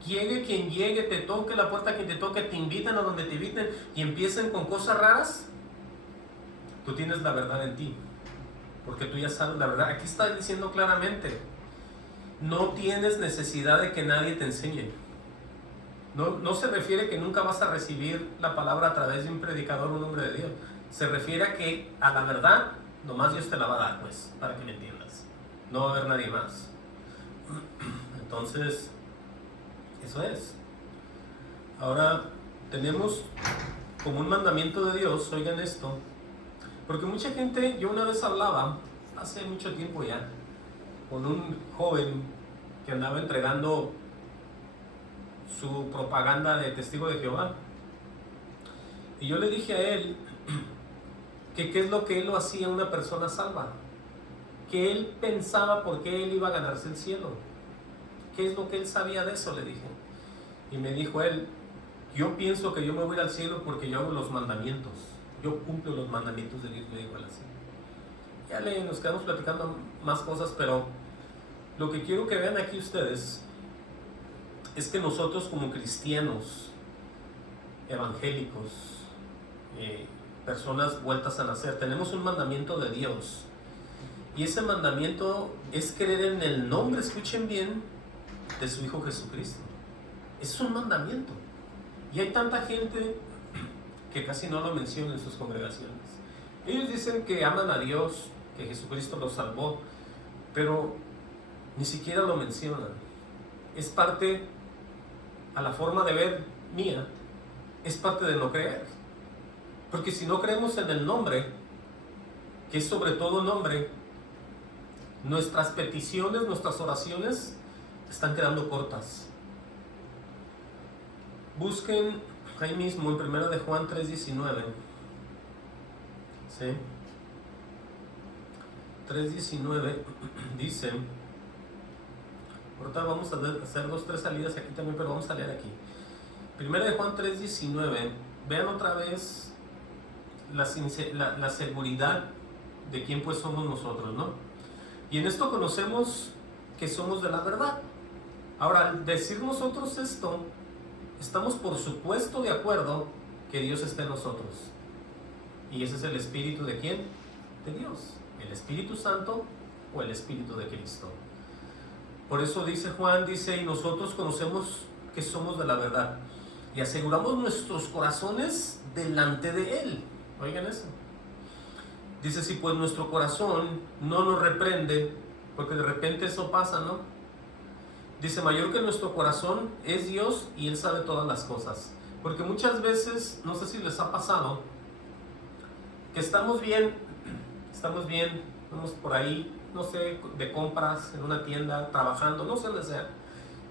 Llegue quien llegue, te toque la puerta quien te toque, te inviten a donde te inviten y empiecen con cosas raras, tú tienes la verdad en ti. Porque tú ya sabes la verdad. Aquí está diciendo claramente, no tienes necesidad de que nadie te enseñe. No se refiere que nunca vas a recibir la palabra a través de un predicador o un hombre de Dios. Se refiere a que a la verdad, nomás Dios te la va a dar, pues, para que me entiendas. No va a haber nadie más. Entonces, eso es. Ahora, tenemos como un mandamiento de Dios, oigan esto, porque mucha gente, yo una vez hablaba, hace mucho tiempo ya, con un joven que andaba entregando su propaganda de testigo de Jehová. Y yo le dije a él que qué es lo que él lo hacía una persona salva, que él pensaba por qué él iba a ganarse el cielo, qué es lo que él sabía de eso, le dije. Y me dijo él, yo pienso que yo me voy al cielo porque yo hago los mandamientos, yo cumplo los mandamientos de Dios, me dijo él así. Ya nos quedamos platicando más cosas, pero lo que quiero que vean aquí ustedes es que nosotros como cristianos evangélicos, personas vueltas a nacer, tenemos un mandamiento de Dios, y ese mandamiento es creer en el nombre, escuchen bien, de su Hijo Jesucristo. Es un mandamiento, y hay tanta gente que casi no lo menciona en sus congregaciones. Ellos dicen que aman a Dios, que Jesucristo los salvó, pero ni siquiera lo mencionan. Es parte, a la forma de ver mía, es parte de no creer. Porque si no creemos en el nombre, que es sobre todo nombre, Nuestras peticiones, nuestras oraciones están quedando cortas. Busquen ahí mismo en 1 de Juan 3:19. ¿Sí? 3:19 dice, ahorita vamos a hacer 2-3 salidas aquí también, pero vamos a leer aquí. 1 de Juan 3:19, vean otra vez la seguridad de quién pues somos nosotros, ¿no? Y en esto conocemos que somos de la verdad. Ahora, al decir nosotros esto, estamos por supuesto de acuerdo que Dios está en nosotros. Y ese es el Espíritu ¿de quién? De Dios. El Espíritu Santo o el Espíritu de Cristo. Por eso dice Juan, y nosotros conocemos que somos de la verdad y aseguramos nuestros corazones delante de Él. Oigan eso. Dice, si pues nuestro corazón no nos reprende, porque de repente eso pasa, ¿no? Dice, mayor que nuestro corazón es Dios y Él sabe todas las cosas. Porque muchas veces, no sé si les ha pasado, que estamos bien, vamos por ahí, no sé, de compras, en una tienda, trabajando, no sé dónde sea,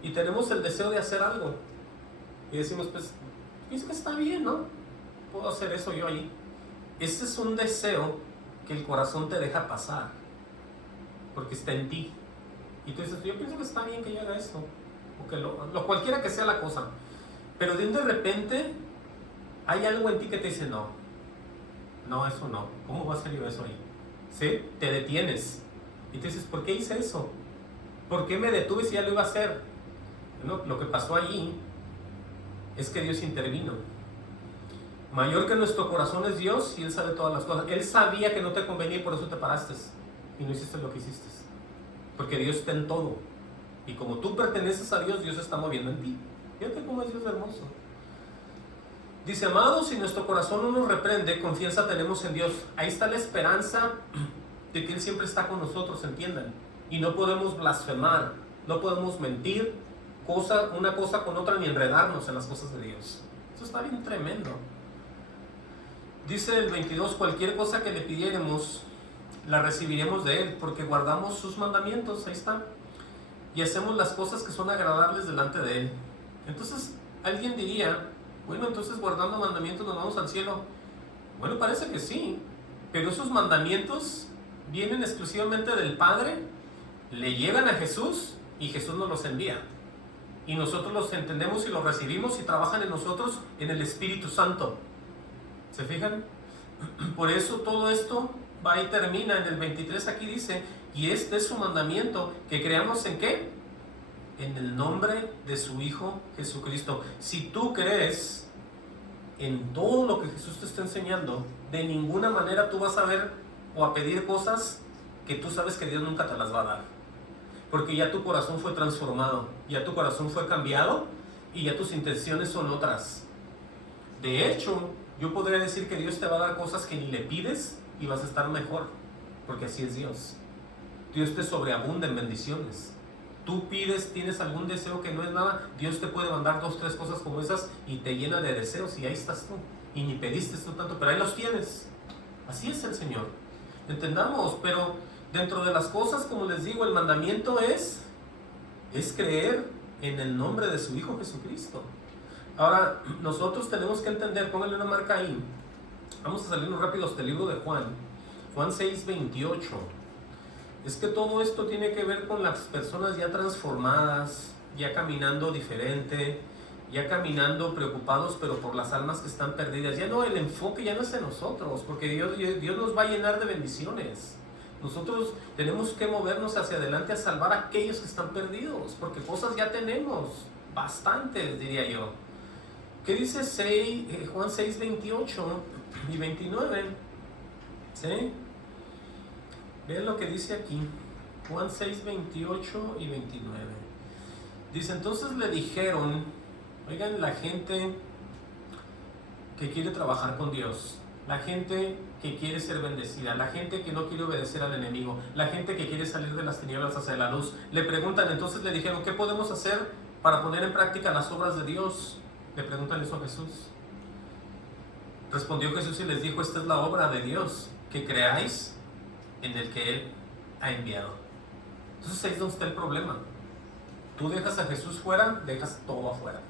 y tenemos el deseo de hacer algo. Y decimos, pues, pienso que está bien, ¿no? Puedo hacer eso yo ahí. Ese es un deseo que el corazón te deja pasar, porque está en ti. Y tú dices, yo pienso que está bien que yo haga esto, o que lo cualquiera que sea la cosa. Pero de repente hay algo en ti que te dice, no, eso no. ¿Cómo va a ser yo eso ahí? ¿Sí? Te detienes. Y te dices, ¿por qué hice eso? ¿Por qué me detuve si ya lo iba a hacer? Bueno, lo que pasó allí es que Dios intervino. Mayor que nuestro corazón es Dios y Él sabe todas las cosas. Él sabía que no te convenía y por eso te paraste y no hiciste lo que hiciste. Porque Dios está en todo. Y como tú perteneces a Dios, Dios se está moviendo en ti. Fíjate cómo es Dios hermoso. Dice, amados, si nuestro corazón no nos reprende, confianza tenemos en Dios. Ahí está la esperanza de que Él siempre está con nosotros, entiendan. Y no podemos blasfemar, no podemos mentir una cosa con otra, ni enredarnos en las cosas de Dios. Eso está bien tremendo. Dice el 22, cualquier cosa que le pidiéramos, la recibiremos de Él, porque guardamos sus mandamientos, ahí está, y hacemos las cosas que son agradables delante de Él. Entonces, alguien diría, bueno, entonces guardando mandamientos nos vamos al cielo. Bueno, parece que sí, pero esos mandamientos vienen exclusivamente del Padre, le llegan a Jesús y Jesús nos los envía. Y nosotros los entendemos y los recibimos y trabajan en nosotros en el Espíritu Santo. ¿Se fijan? Por eso todo esto va y termina en el 23, aquí dice, y este es su mandamiento, que creamos ¿en qué? En el nombre de su Hijo Jesucristo. Si tú crees en todo lo que Jesús te está enseñando, de ninguna manera tú vas a ver o a pedir cosas que tú sabes que Dios nunca te las va a dar. Porque ya tu corazón fue transformado, ya tu corazón fue cambiado y ya tus intenciones son otras. De hecho, yo podría decir que Dios te va a dar cosas que ni le pides y vas a estar mejor, porque así es Dios. Dios te sobreabunda en bendiciones. Tú pides, tienes algún deseo que no es nada, Dios te puede mandar 2-3 cosas como esas y te llena de deseos y ahí estás tú. Y ni pediste tú tanto, pero ahí los tienes. Así es el Señor. Entendamos, pero dentro de las cosas, como les digo, el mandamiento es creer en el nombre de su Hijo Jesucristo. Ahora, nosotros tenemos que entender, pónganle una marca ahí. Vamos a salirnos rápidos del libro de Juan 6:28. Es que todo esto tiene que ver con las personas ya transformadas, ya caminando diferente, ya caminando preocupados, pero por las almas que están perdidas. Ya no, el enfoque ya no es en nosotros, porque Dios nos va a llenar de bendiciones. Nosotros tenemos que movernos hacia adelante a salvar a aquellos que están perdidos, porque cosas ya tenemos, bastantes diría yo. ¿Qué dice Juan 6:28 y 29? ¿Sí? Vean lo que dice aquí, Juan 6:28 y 29. Dice, entonces le dijeron, oigan, la gente que quiere trabajar con Dios, la gente que quiere ser bendecida, la gente que no quiere obedecer al enemigo, la gente que quiere salir de las tinieblas hacia la luz, le preguntan, entonces le dijeron, ¿qué podemos hacer para poner en práctica las obras de Dios? Le preguntan eso a Jesús. Respondió Jesús y les dijo, esta es la obra de Dios, que creáis en el que Él ha enviado. Entonces ahí es donde está el problema. Tú dejas a Jesús fuera, dejas todo afuera.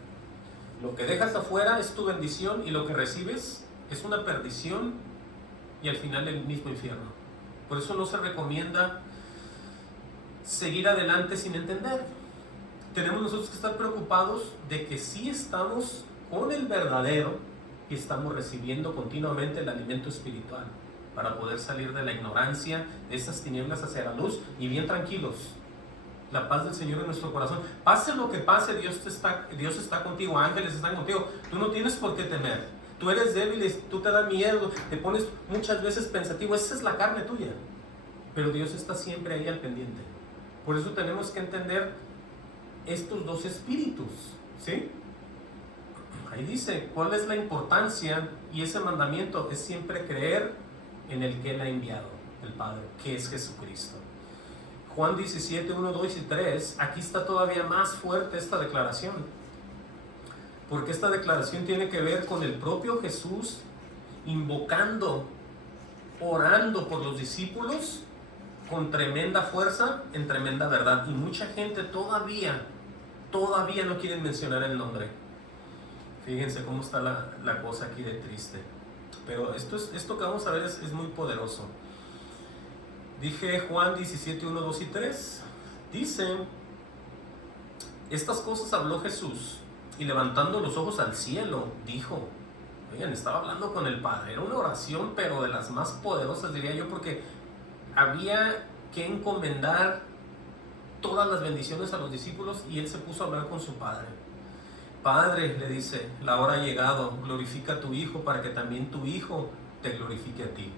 Lo que dejas afuera es tu bendición y lo que recibes es una perdición y al final el mismo infierno. Por eso no se recomienda seguir adelante sin entender. Tenemos nosotros que estar preocupados de que sí estamos con el verdadero y estamos recibiendo continuamente el alimento espiritual para poder salir de la ignorancia, de esas tinieblas hacia la luz y bien tranquilos. La paz del Señor en nuestro corazón. Pase lo que pase, Dios está contigo, ángeles están contigo. Tú no tienes por qué temer. Tú eres débil, tú te da miedo, te pones muchas veces pensativo. Esa es la carne tuya. Pero Dios está siempre ahí al pendiente. Por eso tenemos que entender estos dos espíritus, ¿sí? Ahí dice, ¿cuál es la importancia? Y ese mandamiento es siempre creer en el que Él ha enviado, el Padre, que es Jesucristo. Juan 17, 1, 2 y 3, aquí está todavía más fuerte esta declaración. Porque esta declaración tiene que ver con el propio Jesús invocando, orando por los discípulos con tremenda fuerza, en tremenda verdad. Y mucha gente todavía no quiere mencionar el nombre. Fíjense cómo está la cosa aquí de triste. Pero esto que vamos a ver es muy poderoso. Dije Juan 17, 1, 2 y 3. Dice, estas cosas habló Jesús y levantando los ojos al cielo, dijo, oigan, estaba hablando con el Padre. Era una oración, pero de las más poderosas, diría yo, porque había que encomendar todas las bendiciones a los discípulos y Él se puso a hablar con su Padre. Padre, le dice, la hora ha llegado, glorifica a tu Hijo para que también tu Hijo te glorifique a ti.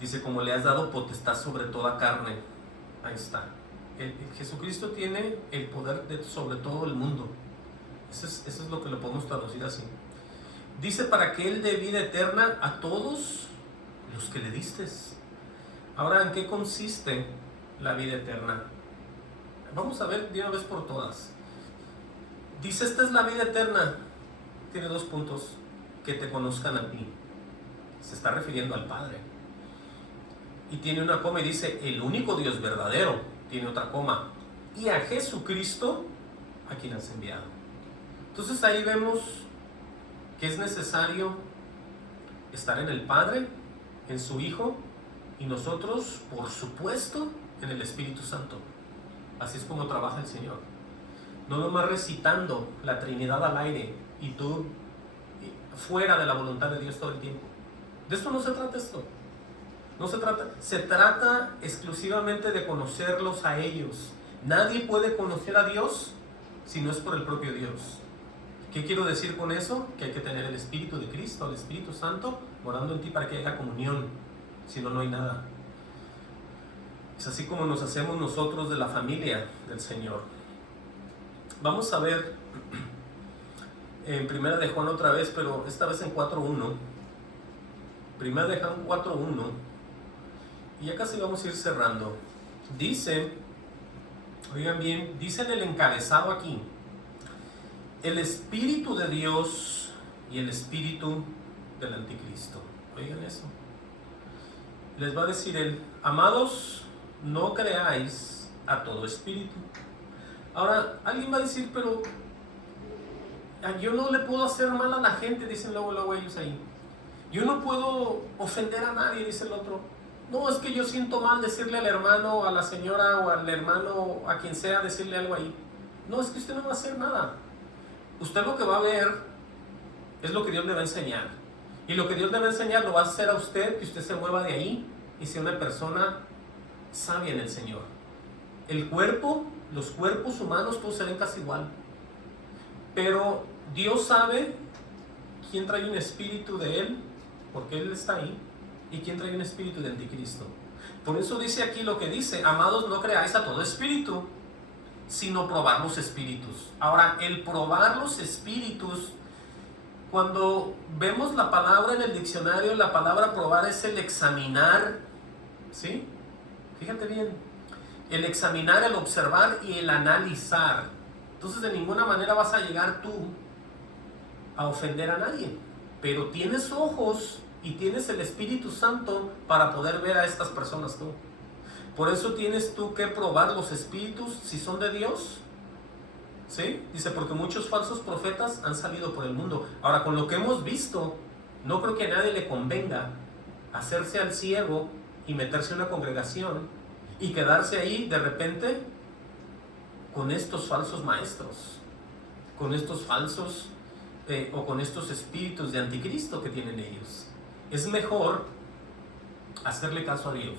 Dice, como le has dado potestad sobre toda carne. Ahí está. Jesucristo tiene el poder sobre todo el mundo. Eso es lo que lo podemos traducir así. Dice, para que Él dé vida eterna a todos los que le distes. Ahora, ¿en qué consiste la vida eterna? Vamos a ver de una vez por todas. Dice, esta es la vida eterna. Tiene dos puntos. Que te conozcan a ti. Se está refiriendo al Padre. Y tiene una coma y dice, el único Dios verdadero. Tiene otra coma. Y a Jesucristo, a quien has enviado. Entonces ahí vemos que es necesario estar en el Padre, en su Hijo, y nosotros, por supuesto, en el Espíritu Santo. Así es como trabaja el Señor. No nomás recitando la Trinidad al aire y tú fuera de la voluntad de Dios todo el tiempo. De esto no se trata esto. No se trata exclusivamente de conocerlos a ellos. Nadie puede conocer a Dios si no es por el propio Dios. ¿Qué quiero decir con eso? Que hay que tener el Espíritu de Cristo, el Espíritu Santo, morando en ti para que haya comunión. Si no, no hay nada. Es así como nos hacemos nosotros de la familia del Señor. Vamos a ver en Primera de Juan otra vez, pero esta vez en 4.1. Primera de Juan 4.1. Y ya casi vamos a ir cerrando. Dice, oigan bien, dice en el encabezado aquí, el Espíritu de Dios y el Espíritu del Anticristo. Oigan eso. Les va a decir él, amados, no creáis a todo espíritu. Ahora, alguien va a decir, pero yo no le puedo hacer mal a la gente, dicen luego ellos ahí. Yo no puedo ofender a nadie, dice el otro. No, es que yo siento mal decirle al hermano, a la señora o al hermano, a quien sea, decirle algo ahí. No, es que usted no va a hacer nada. Usted lo que va a ver es lo que Dios le va a enseñar. Y lo que Dios le va a enseñar lo va a hacer a usted, que usted se mueva de ahí y sea una persona sabia en el Señor. El cuerpo, los cuerpos humanos, todos se ven casi igual. Pero Dios sabe quién trae un espíritu de Él, porque Él está ahí, y quién trae un espíritu de Anticristo. Por eso dice aquí lo que dice, amados, no creáis a todo espíritu, sino probar los espíritus. Ahora, el probar los espíritus, cuando vemos la palabra en el diccionario, la palabra probar es el examinar, ¿sí? Fíjate bien, el examinar, el observar y el analizar. Entonces de ninguna manera vas a llegar tú a ofender a nadie, pero tienes ojos y tienes el Espíritu Santo para poder ver a estas personas tú. Por eso tienes tú que probar los espíritus si son de Dios. ¿Sí? Dice, porque muchos falsos profetas han salido por el mundo. Ahora, con lo que hemos visto, no creo que a nadie le convenga hacerse al ciego y meterse en una congregación y quedarse ahí de repente con estos falsos maestros, con estos falsos o con estos espíritus de anticristo que tienen ellos. Es mejor hacerle caso a Dios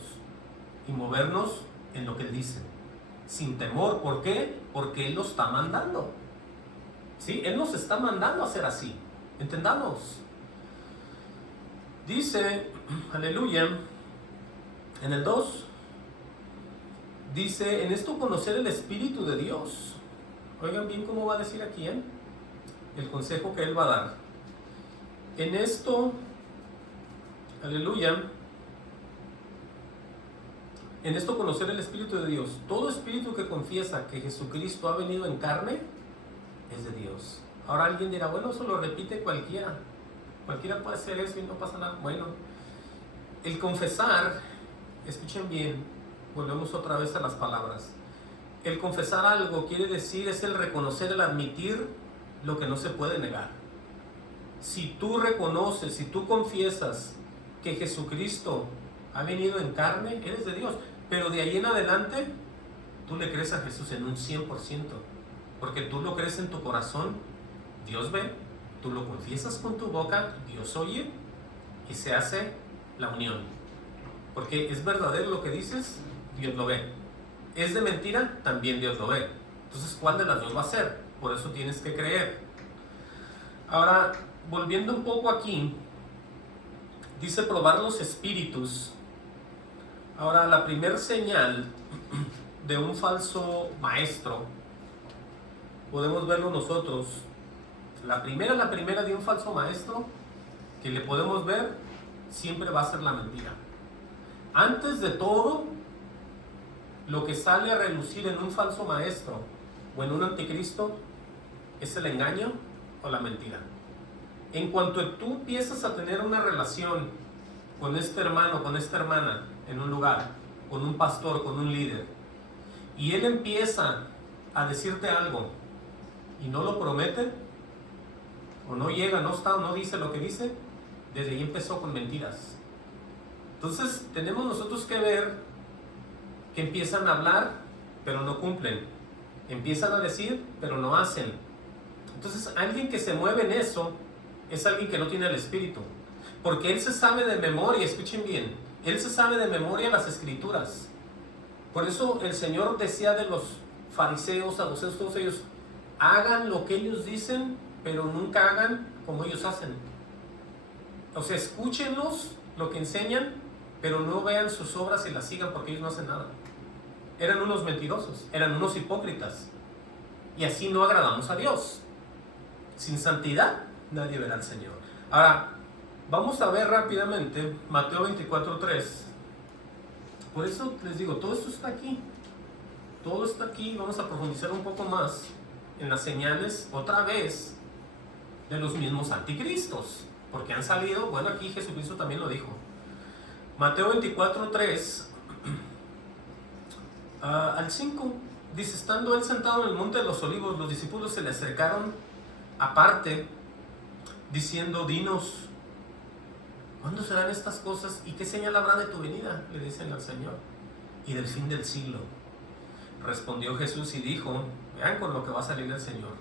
y movernos en lo que Él dice, sin temor. ¿Por qué? Porque Él nos está mandando. ¿Sí? Él nos está mandando a hacer así. Entendamos. Dice, aleluya, en el 2, dice, en esto conocer el Espíritu de Dios. Oigan bien cómo va a decir aquí, el consejo que Él va a dar. En esto, aleluya, en esto conocer el Espíritu de Dios. Todo espíritu que confiesa que Jesucristo ha venido en carne es de Dios. Ahora alguien dirá, bueno, eso lo repite cualquiera. Cualquiera puede hacer eso y no pasa nada. Bueno, el confesar, escuchen bien, volvemos otra vez a las palabras. El confesar algo quiere decir, es el reconocer, el admitir lo que no se puede negar. Si tú reconoces, si tú confiesas que Jesucristo ha venido en carne, eres de Dios. Pero de ahí en adelante, tú le crees a Jesús en un 100%. Porque tú lo crees en tu corazón, Dios ve. Tú lo confiesas con tu boca, Dios oye. Y se hace la unión. Porque es verdadero lo que dices, Dios lo ve. Es de mentira, también Dios lo ve. Entonces, ¿cuál de las dos va a ser? Por eso tienes que creer. Ahora, volviendo un poco aquí, dice probar los espíritus. Ahora, la primer señal de un falso maestro, podemos verlo nosotros. La primera de un falso maestro que le podemos ver, siempre va a ser la mentira. Antes de todo, lo que sale a relucir en un falso maestro o en un anticristo es el engaño o la mentira. En cuanto tú empiezas a tener una relación con este hermano, con esta hermana, en un lugar, con un pastor, con un líder, y él empieza a decirte algo y no lo promete, o no llega, no está, o no dice lo que dice, desde ahí empezó con mentiras. Entonces tenemos nosotros que ver que empiezan a hablar, pero no cumplen. Empiezan a decir, pero no hacen. Entonces alguien que se mueve en eso es alguien que no tiene el Espíritu. Porque él se sabe de memoria, escuchen bien, él se sabe de memoria las Escrituras. Por eso el Señor decía de los fariseos, saduceos, todos ellos, hagan lo que ellos dicen, pero nunca hagan como ellos hacen. O sea, escúchenlos lo que enseñan, pero no vean sus obras y las sigan, porque ellos no hacen nada. Eran unos mentirosos, eran unos hipócritas. Y así no agradamos a Dios. Sin santidad nadie verá al Señor. Ahora, vamos a ver rápidamente Mateo 24:3. Por eso les digo, todo esto está aquí. Todo está aquí. Vamos a profundizar un poco más en las señales, otra vez, de los mismos anticristos. Porque han salido, bueno, aquí Jesucristo también lo dijo. Mateo 24:3 al 5. Dice, estando él sentado en el monte de los olivos, los discípulos se le acercaron aparte, diciendo, dinos, ¿cuándo serán estas cosas? ¿Y qué señal habrá de tu venida? Le dicen al Señor. Y del fin del siglo. Respondió Jesús y dijo, vean con lo que va a salir el Señor.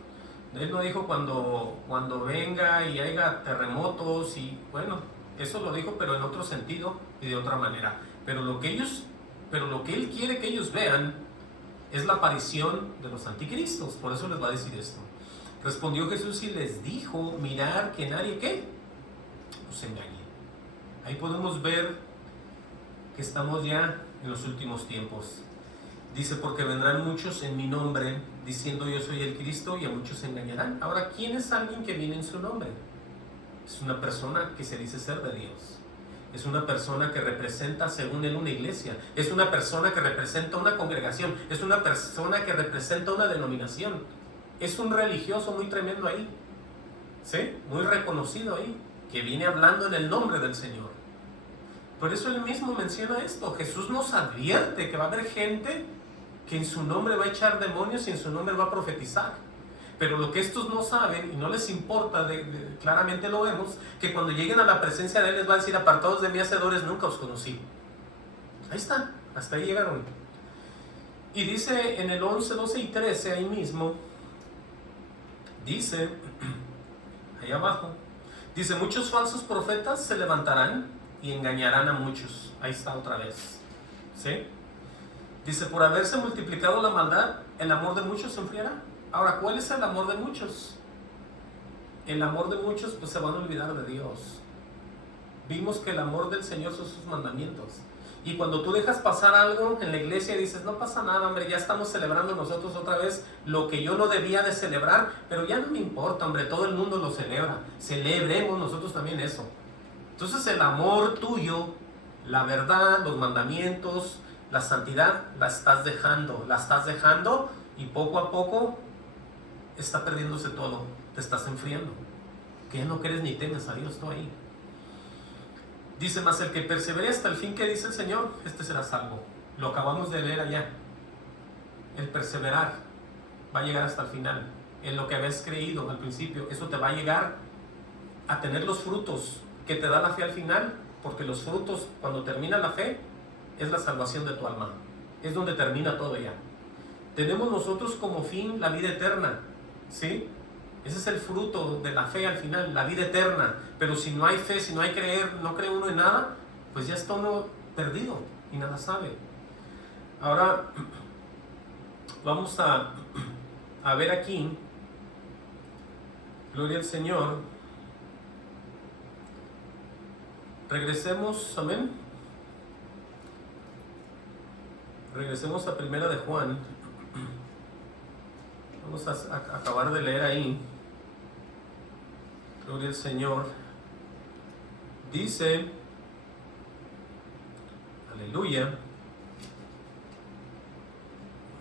Él no dijo cuando venga y haya terremotos y bueno, eso lo dijo pero en otro sentido y de otra manera. Pero lo que Él quiere que ellos vean es la aparición de los anticristos. Por eso les va a decir esto. Respondió Jesús y les dijo, mirad que nadie, ¿qué? Os engañe. Ahí podemos ver que estamos ya en los últimos tiempos. Dice, porque vendrán muchos en mi nombre, diciendo yo soy el Cristo, y a muchos se engañarán. Ahora, ¿quién es alguien que viene en su nombre? Es una persona que se dice ser de Dios. Es una persona que representa, según él, una iglesia. Es una persona que representa una congregación. Es una persona que representa una denominación. Es un religioso muy tremendo ahí. ¿Sí? Muy reconocido ahí. Que viene hablando en el nombre del Señor. Por eso él mismo menciona esto. Jesús nos advierte que va a haber gente que en su nombre va a echar demonios y en su nombre va a profetizar. Pero lo que estos no saben y no les importa, claramente lo vemos, que cuando lleguen a la presencia de Él les va a decir: apartados de mí, hacedores, nunca os conocí. Ahí está, hasta ahí llegaron. Y dice en el 11, 12 y 13, ahí mismo, dice, ahí abajo, dice: muchos falsos profetas se levantarán y engañarán a muchos. Ahí está otra vez, ¿sí? Dice: por haberse multiplicado la maldad, el amor de muchos se enfriará. Ahora, ¿cuál es el amor de muchos? El amor de muchos, pues se van a olvidar de Dios. Vimos que el amor del Señor son sus mandamientos. Y cuando tú dejas pasar algo en la iglesia y dices: no pasa nada, hombre, ya estamos celebrando nosotros otra vez lo que yo no debía de celebrar, pero ya no me importa, hombre, todo el mundo lo celebra. Celebremos nosotros también eso. Entonces el amor tuyo, la verdad, los mandamientos, la santidad, la estás dejando y poco a poco está perdiéndose todo, te estás enfriando, que ya no crees ni temes a Dios tú ahí. Dice: más el que persevere hasta el fin, que dice el Señor, este será salvo. Lo acabamos de leer allá. El perseverar va a llegar hasta el final. En lo que habías creído al principio, eso te va a llegar a tener los frutos que te da la fe al final, porque los frutos, cuando termina la fe, es la salvación de tu alma. Es donde termina todo ya. Tenemos nosotros como fin la vida eterna, ¿sí? Ese es el fruto de la fe al final, la vida eterna. Pero si no hay fe, si no hay creer, no cree uno en nada, pues ya está uno perdido y nada sabe. Ahora vamos a ver aquí, gloria al Señor. Regresemos, amén. Regresemos a Primera de Juan. Vamos a acabar de leer ahí. Gloria al Señor. Dice, aleluya.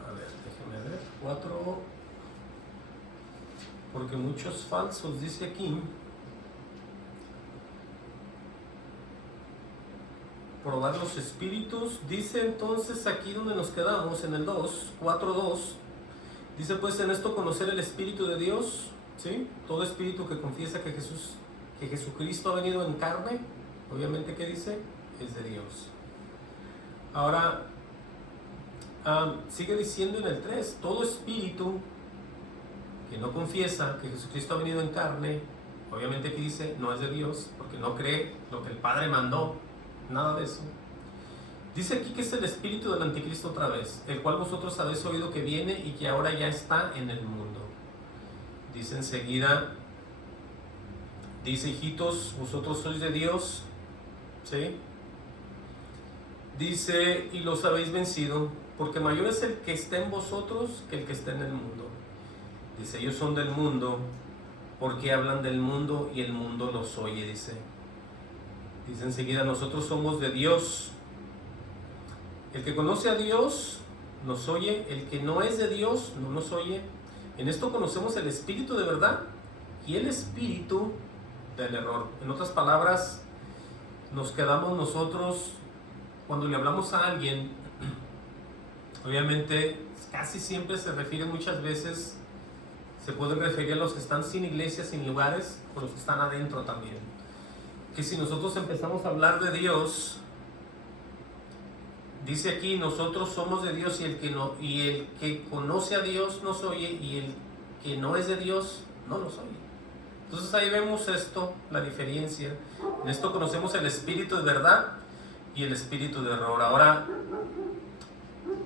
A ver, déjenme ver. 4. Porque muchos falsos, dice aquí. Probar los espíritus. Dice entonces aquí donde nos quedamos, en el 2, 4:2. Dice: pues en esto conocer el Espíritu de Dios, ¿sí? Todo espíritu que confiesa que Jesucristo ha venido en carne, obviamente, ¿qué dice? Es de Dios. Ahora, sigue diciendo en el 3, todo espíritu que no confiesa que Jesucristo ha venido en carne, obviamente, ¿qué dice? No es de Dios, porque no cree lo que el Padre mandó, nada de eso. Dice aquí que es el espíritu del anticristo otra vez, el cual vosotros habéis oído que viene y que ahora ya está en el mundo. Dice enseguida, dice: hijitos, vosotros sois de Dios, ¿sí? Dice: y los habéis vencido, porque mayor es el que está en vosotros que el que está en el mundo. Dice: ellos son del mundo, porque hablan del mundo y el mundo los oye, dice. Dice enseguida: nosotros somos de Dios. El que conoce a Dios nos oye, el que no es de Dios no nos oye. En esto conocemos el espíritu de verdad y el espíritu del error. En otras palabras, nos quedamos nosotros cuando le hablamos a alguien. Obviamente, casi siempre se refiere, muchas veces se pueden referir a los que están sin iglesia, sin lugares, o los que están adentro también. Que si nosotros empezamos a hablar de Dios, dice aquí: nosotros somos de Dios, y el que conoce a Dios nos oye, y el que no es de Dios no nos oye. Entonces ahí vemos esto, la diferencia. En esto conocemos el espíritu de verdad y el espíritu de error. Ahora,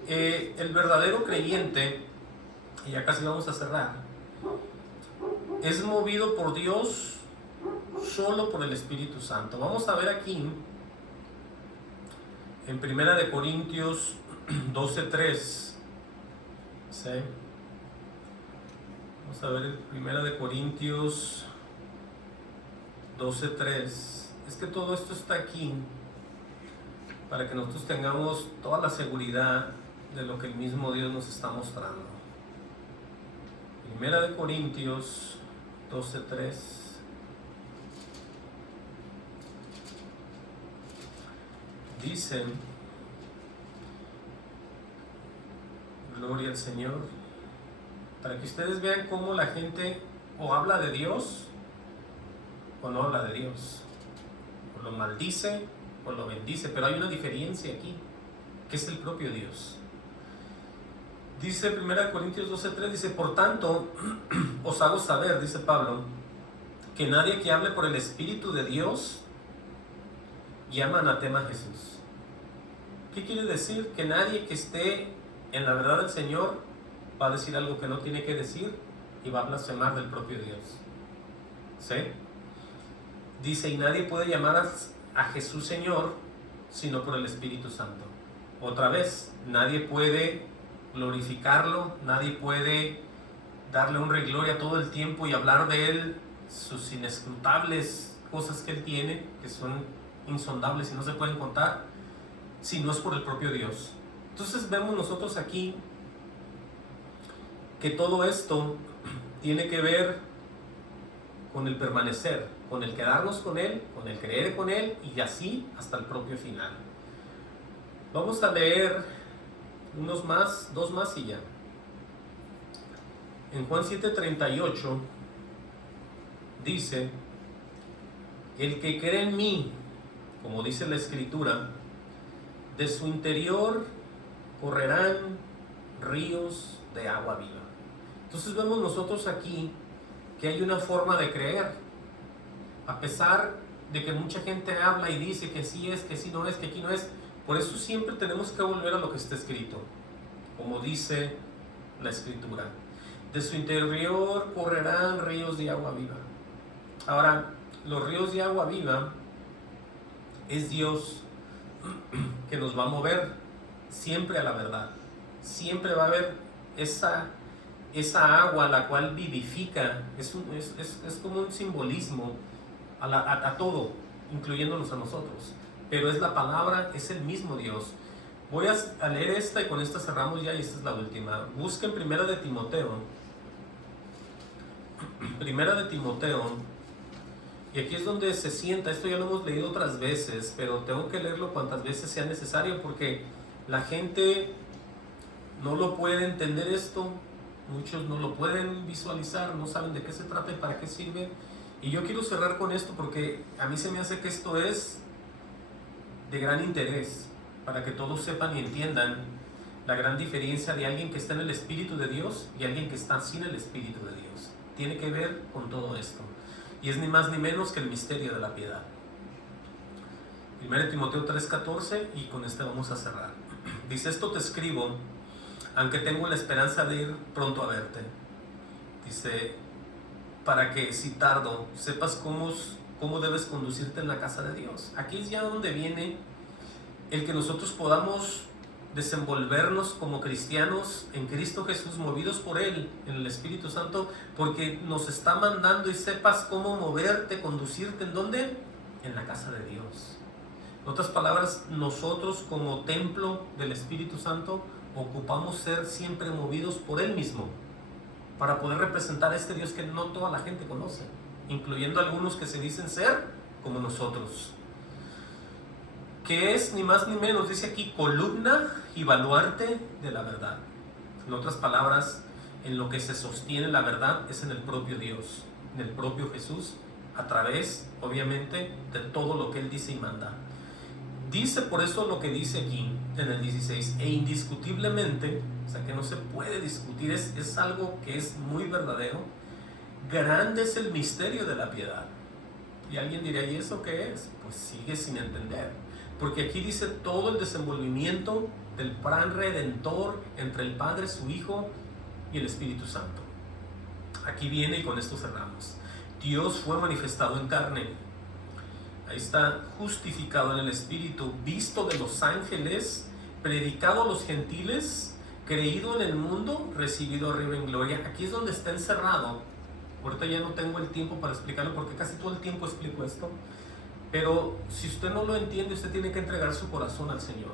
el verdadero creyente, y ya casi vamos a cerrar, es movido por Dios solo por el Espíritu Santo. Vamos a ver aquí en Primera de Corintios 12:3, ¿sí? Vamos a ver en Primera de Corintios 12:3. Es que todo esto está aquí para que nosotros tengamos toda la seguridad de lo que el mismo Dios nos está mostrando. Primera de Corintios 12:3. Dice, gloria al Señor, para que ustedes vean cómo la gente o habla de Dios o no habla de Dios, o lo maldice o lo bendice, pero hay una diferencia aquí, que es el propio Dios. Dice 1 Corintios 12:3, dice, por tanto, os hago saber, dice Pablo, que nadie que hable por el Espíritu de Dios llama anatema a Jesús. ¿Qué quiere decir? Que nadie que esté en la verdad del Señor va a decir algo que no tiene que decir y va a blasfemar del propio Dios. ¿Sí? Dice, y nadie puede llamar a Jesús Señor sino por el Espíritu Santo. Otra vez, nadie puede glorificarlo, nadie puede darle honra y gloria todo el tiempo y hablar de Él, sus inescrutables cosas que Él tiene, que son insondables y no se pueden contar, si no es por el propio Dios. Entonces vemos nosotros aquí que todo esto tiene que ver con el permanecer, con el quedarnos con Él, con el creer con Él y así hasta el propio final. Vamos a leer unos más, dos más y ya. En Juan 7:38 dice, el que cree en mí, como dice la Escritura, de su interior correrán ríos de agua viva. Entonces vemos nosotros aquí que hay una forma de creer, a pesar de que mucha gente habla y dice que sí es, que sí no es, que aquí no es. Por eso siempre tenemos que volver a lo que está escrito, como dice la Escritura. De su interior correrán ríos de agua viva. Ahora, los ríos de agua viva es Dios que nos va a mover siempre a la verdad. Siempre va a haber esa agua la cual vivifica. Es como un simbolismo a todo, incluyéndonos a nosotros. Pero es la palabra, es el mismo Dios. Voy a leer esta y con esta cerramos ya y esta es la última. Busquen Primera de Timoteo. Primera de Timoteo. Y aquí es donde se sienta, esto ya lo hemos leído otras veces, pero tengo que leerlo cuantas veces sea necesario porque la gente no lo puede entender esto, muchos no lo pueden visualizar, no saben de qué se trata y para qué sirve. Y yo quiero cerrar con esto porque a mí se me hace que esto es de gran interés, para que todos sepan y entiendan la gran diferencia de alguien que está en el Espíritu de Dios y alguien que está sin el Espíritu de Dios. Tiene que ver con todo esto. Y es ni más ni menos que el misterio de la piedad. 1 Timoteo 3:14 y con este vamos a cerrar. Dice, esto te escribo, aunque tengo la esperanza de ir pronto a verte. Dice, para que si tardo, sepas cómo debes conducirte en la casa de Dios. Aquí es ya donde viene el que nosotros podamos desenvolvernos como cristianos en Cristo Jesús, movidos por Él, en el Espíritu Santo, porque nos está mandando y sepas cómo moverte, conducirte, ¿en dónde? En la casa de Dios. En otras palabras, nosotros como templo del Espíritu Santo ocupamos ser siempre movidos por Él mismo, para poder representar a este Dios que no toda la gente conoce, incluyendo algunos que se dicen ser como nosotros. Que es ni más ni menos, dice aquí, columna y baluarte de la verdad. En otras palabras, en lo que se sostiene la verdad es en el propio Dios, en el propio Jesús, a través, obviamente, de todo lo que Él dice y manda. Dice por eso lo que dice aquí en el 16, e indiscutiblemente, o sea que no se puede discutir, es algo que es muy verdadero, grande es el misterio de la piedad. Y alguien diría, ¿y eso qué es? Pues sigue sin entender. Porque aquí dice todo el desenvolvimiento del plan redentor entre el Padre, su Hijo y el Espíritu Santo. Aquí viene y con esto cerramos. Dios fue manifestado en carne. Ahí está, justificado en el Espíritu, visto de los ángeles, predicado a los gentiles, creído en el mundo, recibido arriba en gloria. Aquí es donde está encerrado. Ahorita ya no tengo el tiempo para explicarlo porque casi todo el tiempo explico esto. Pero si usted no lo entiende, usted tiene que entregar su corazón al Señor.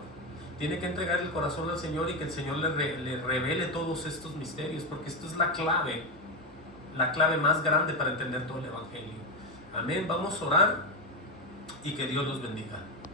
Tiene que entregar el corazón al Señor y que el Señor le revele todos estos misterios, porque esto es la clave más grande para entender todo el Evangelio. Amén. Vamos a orar y que Dios los bendiga.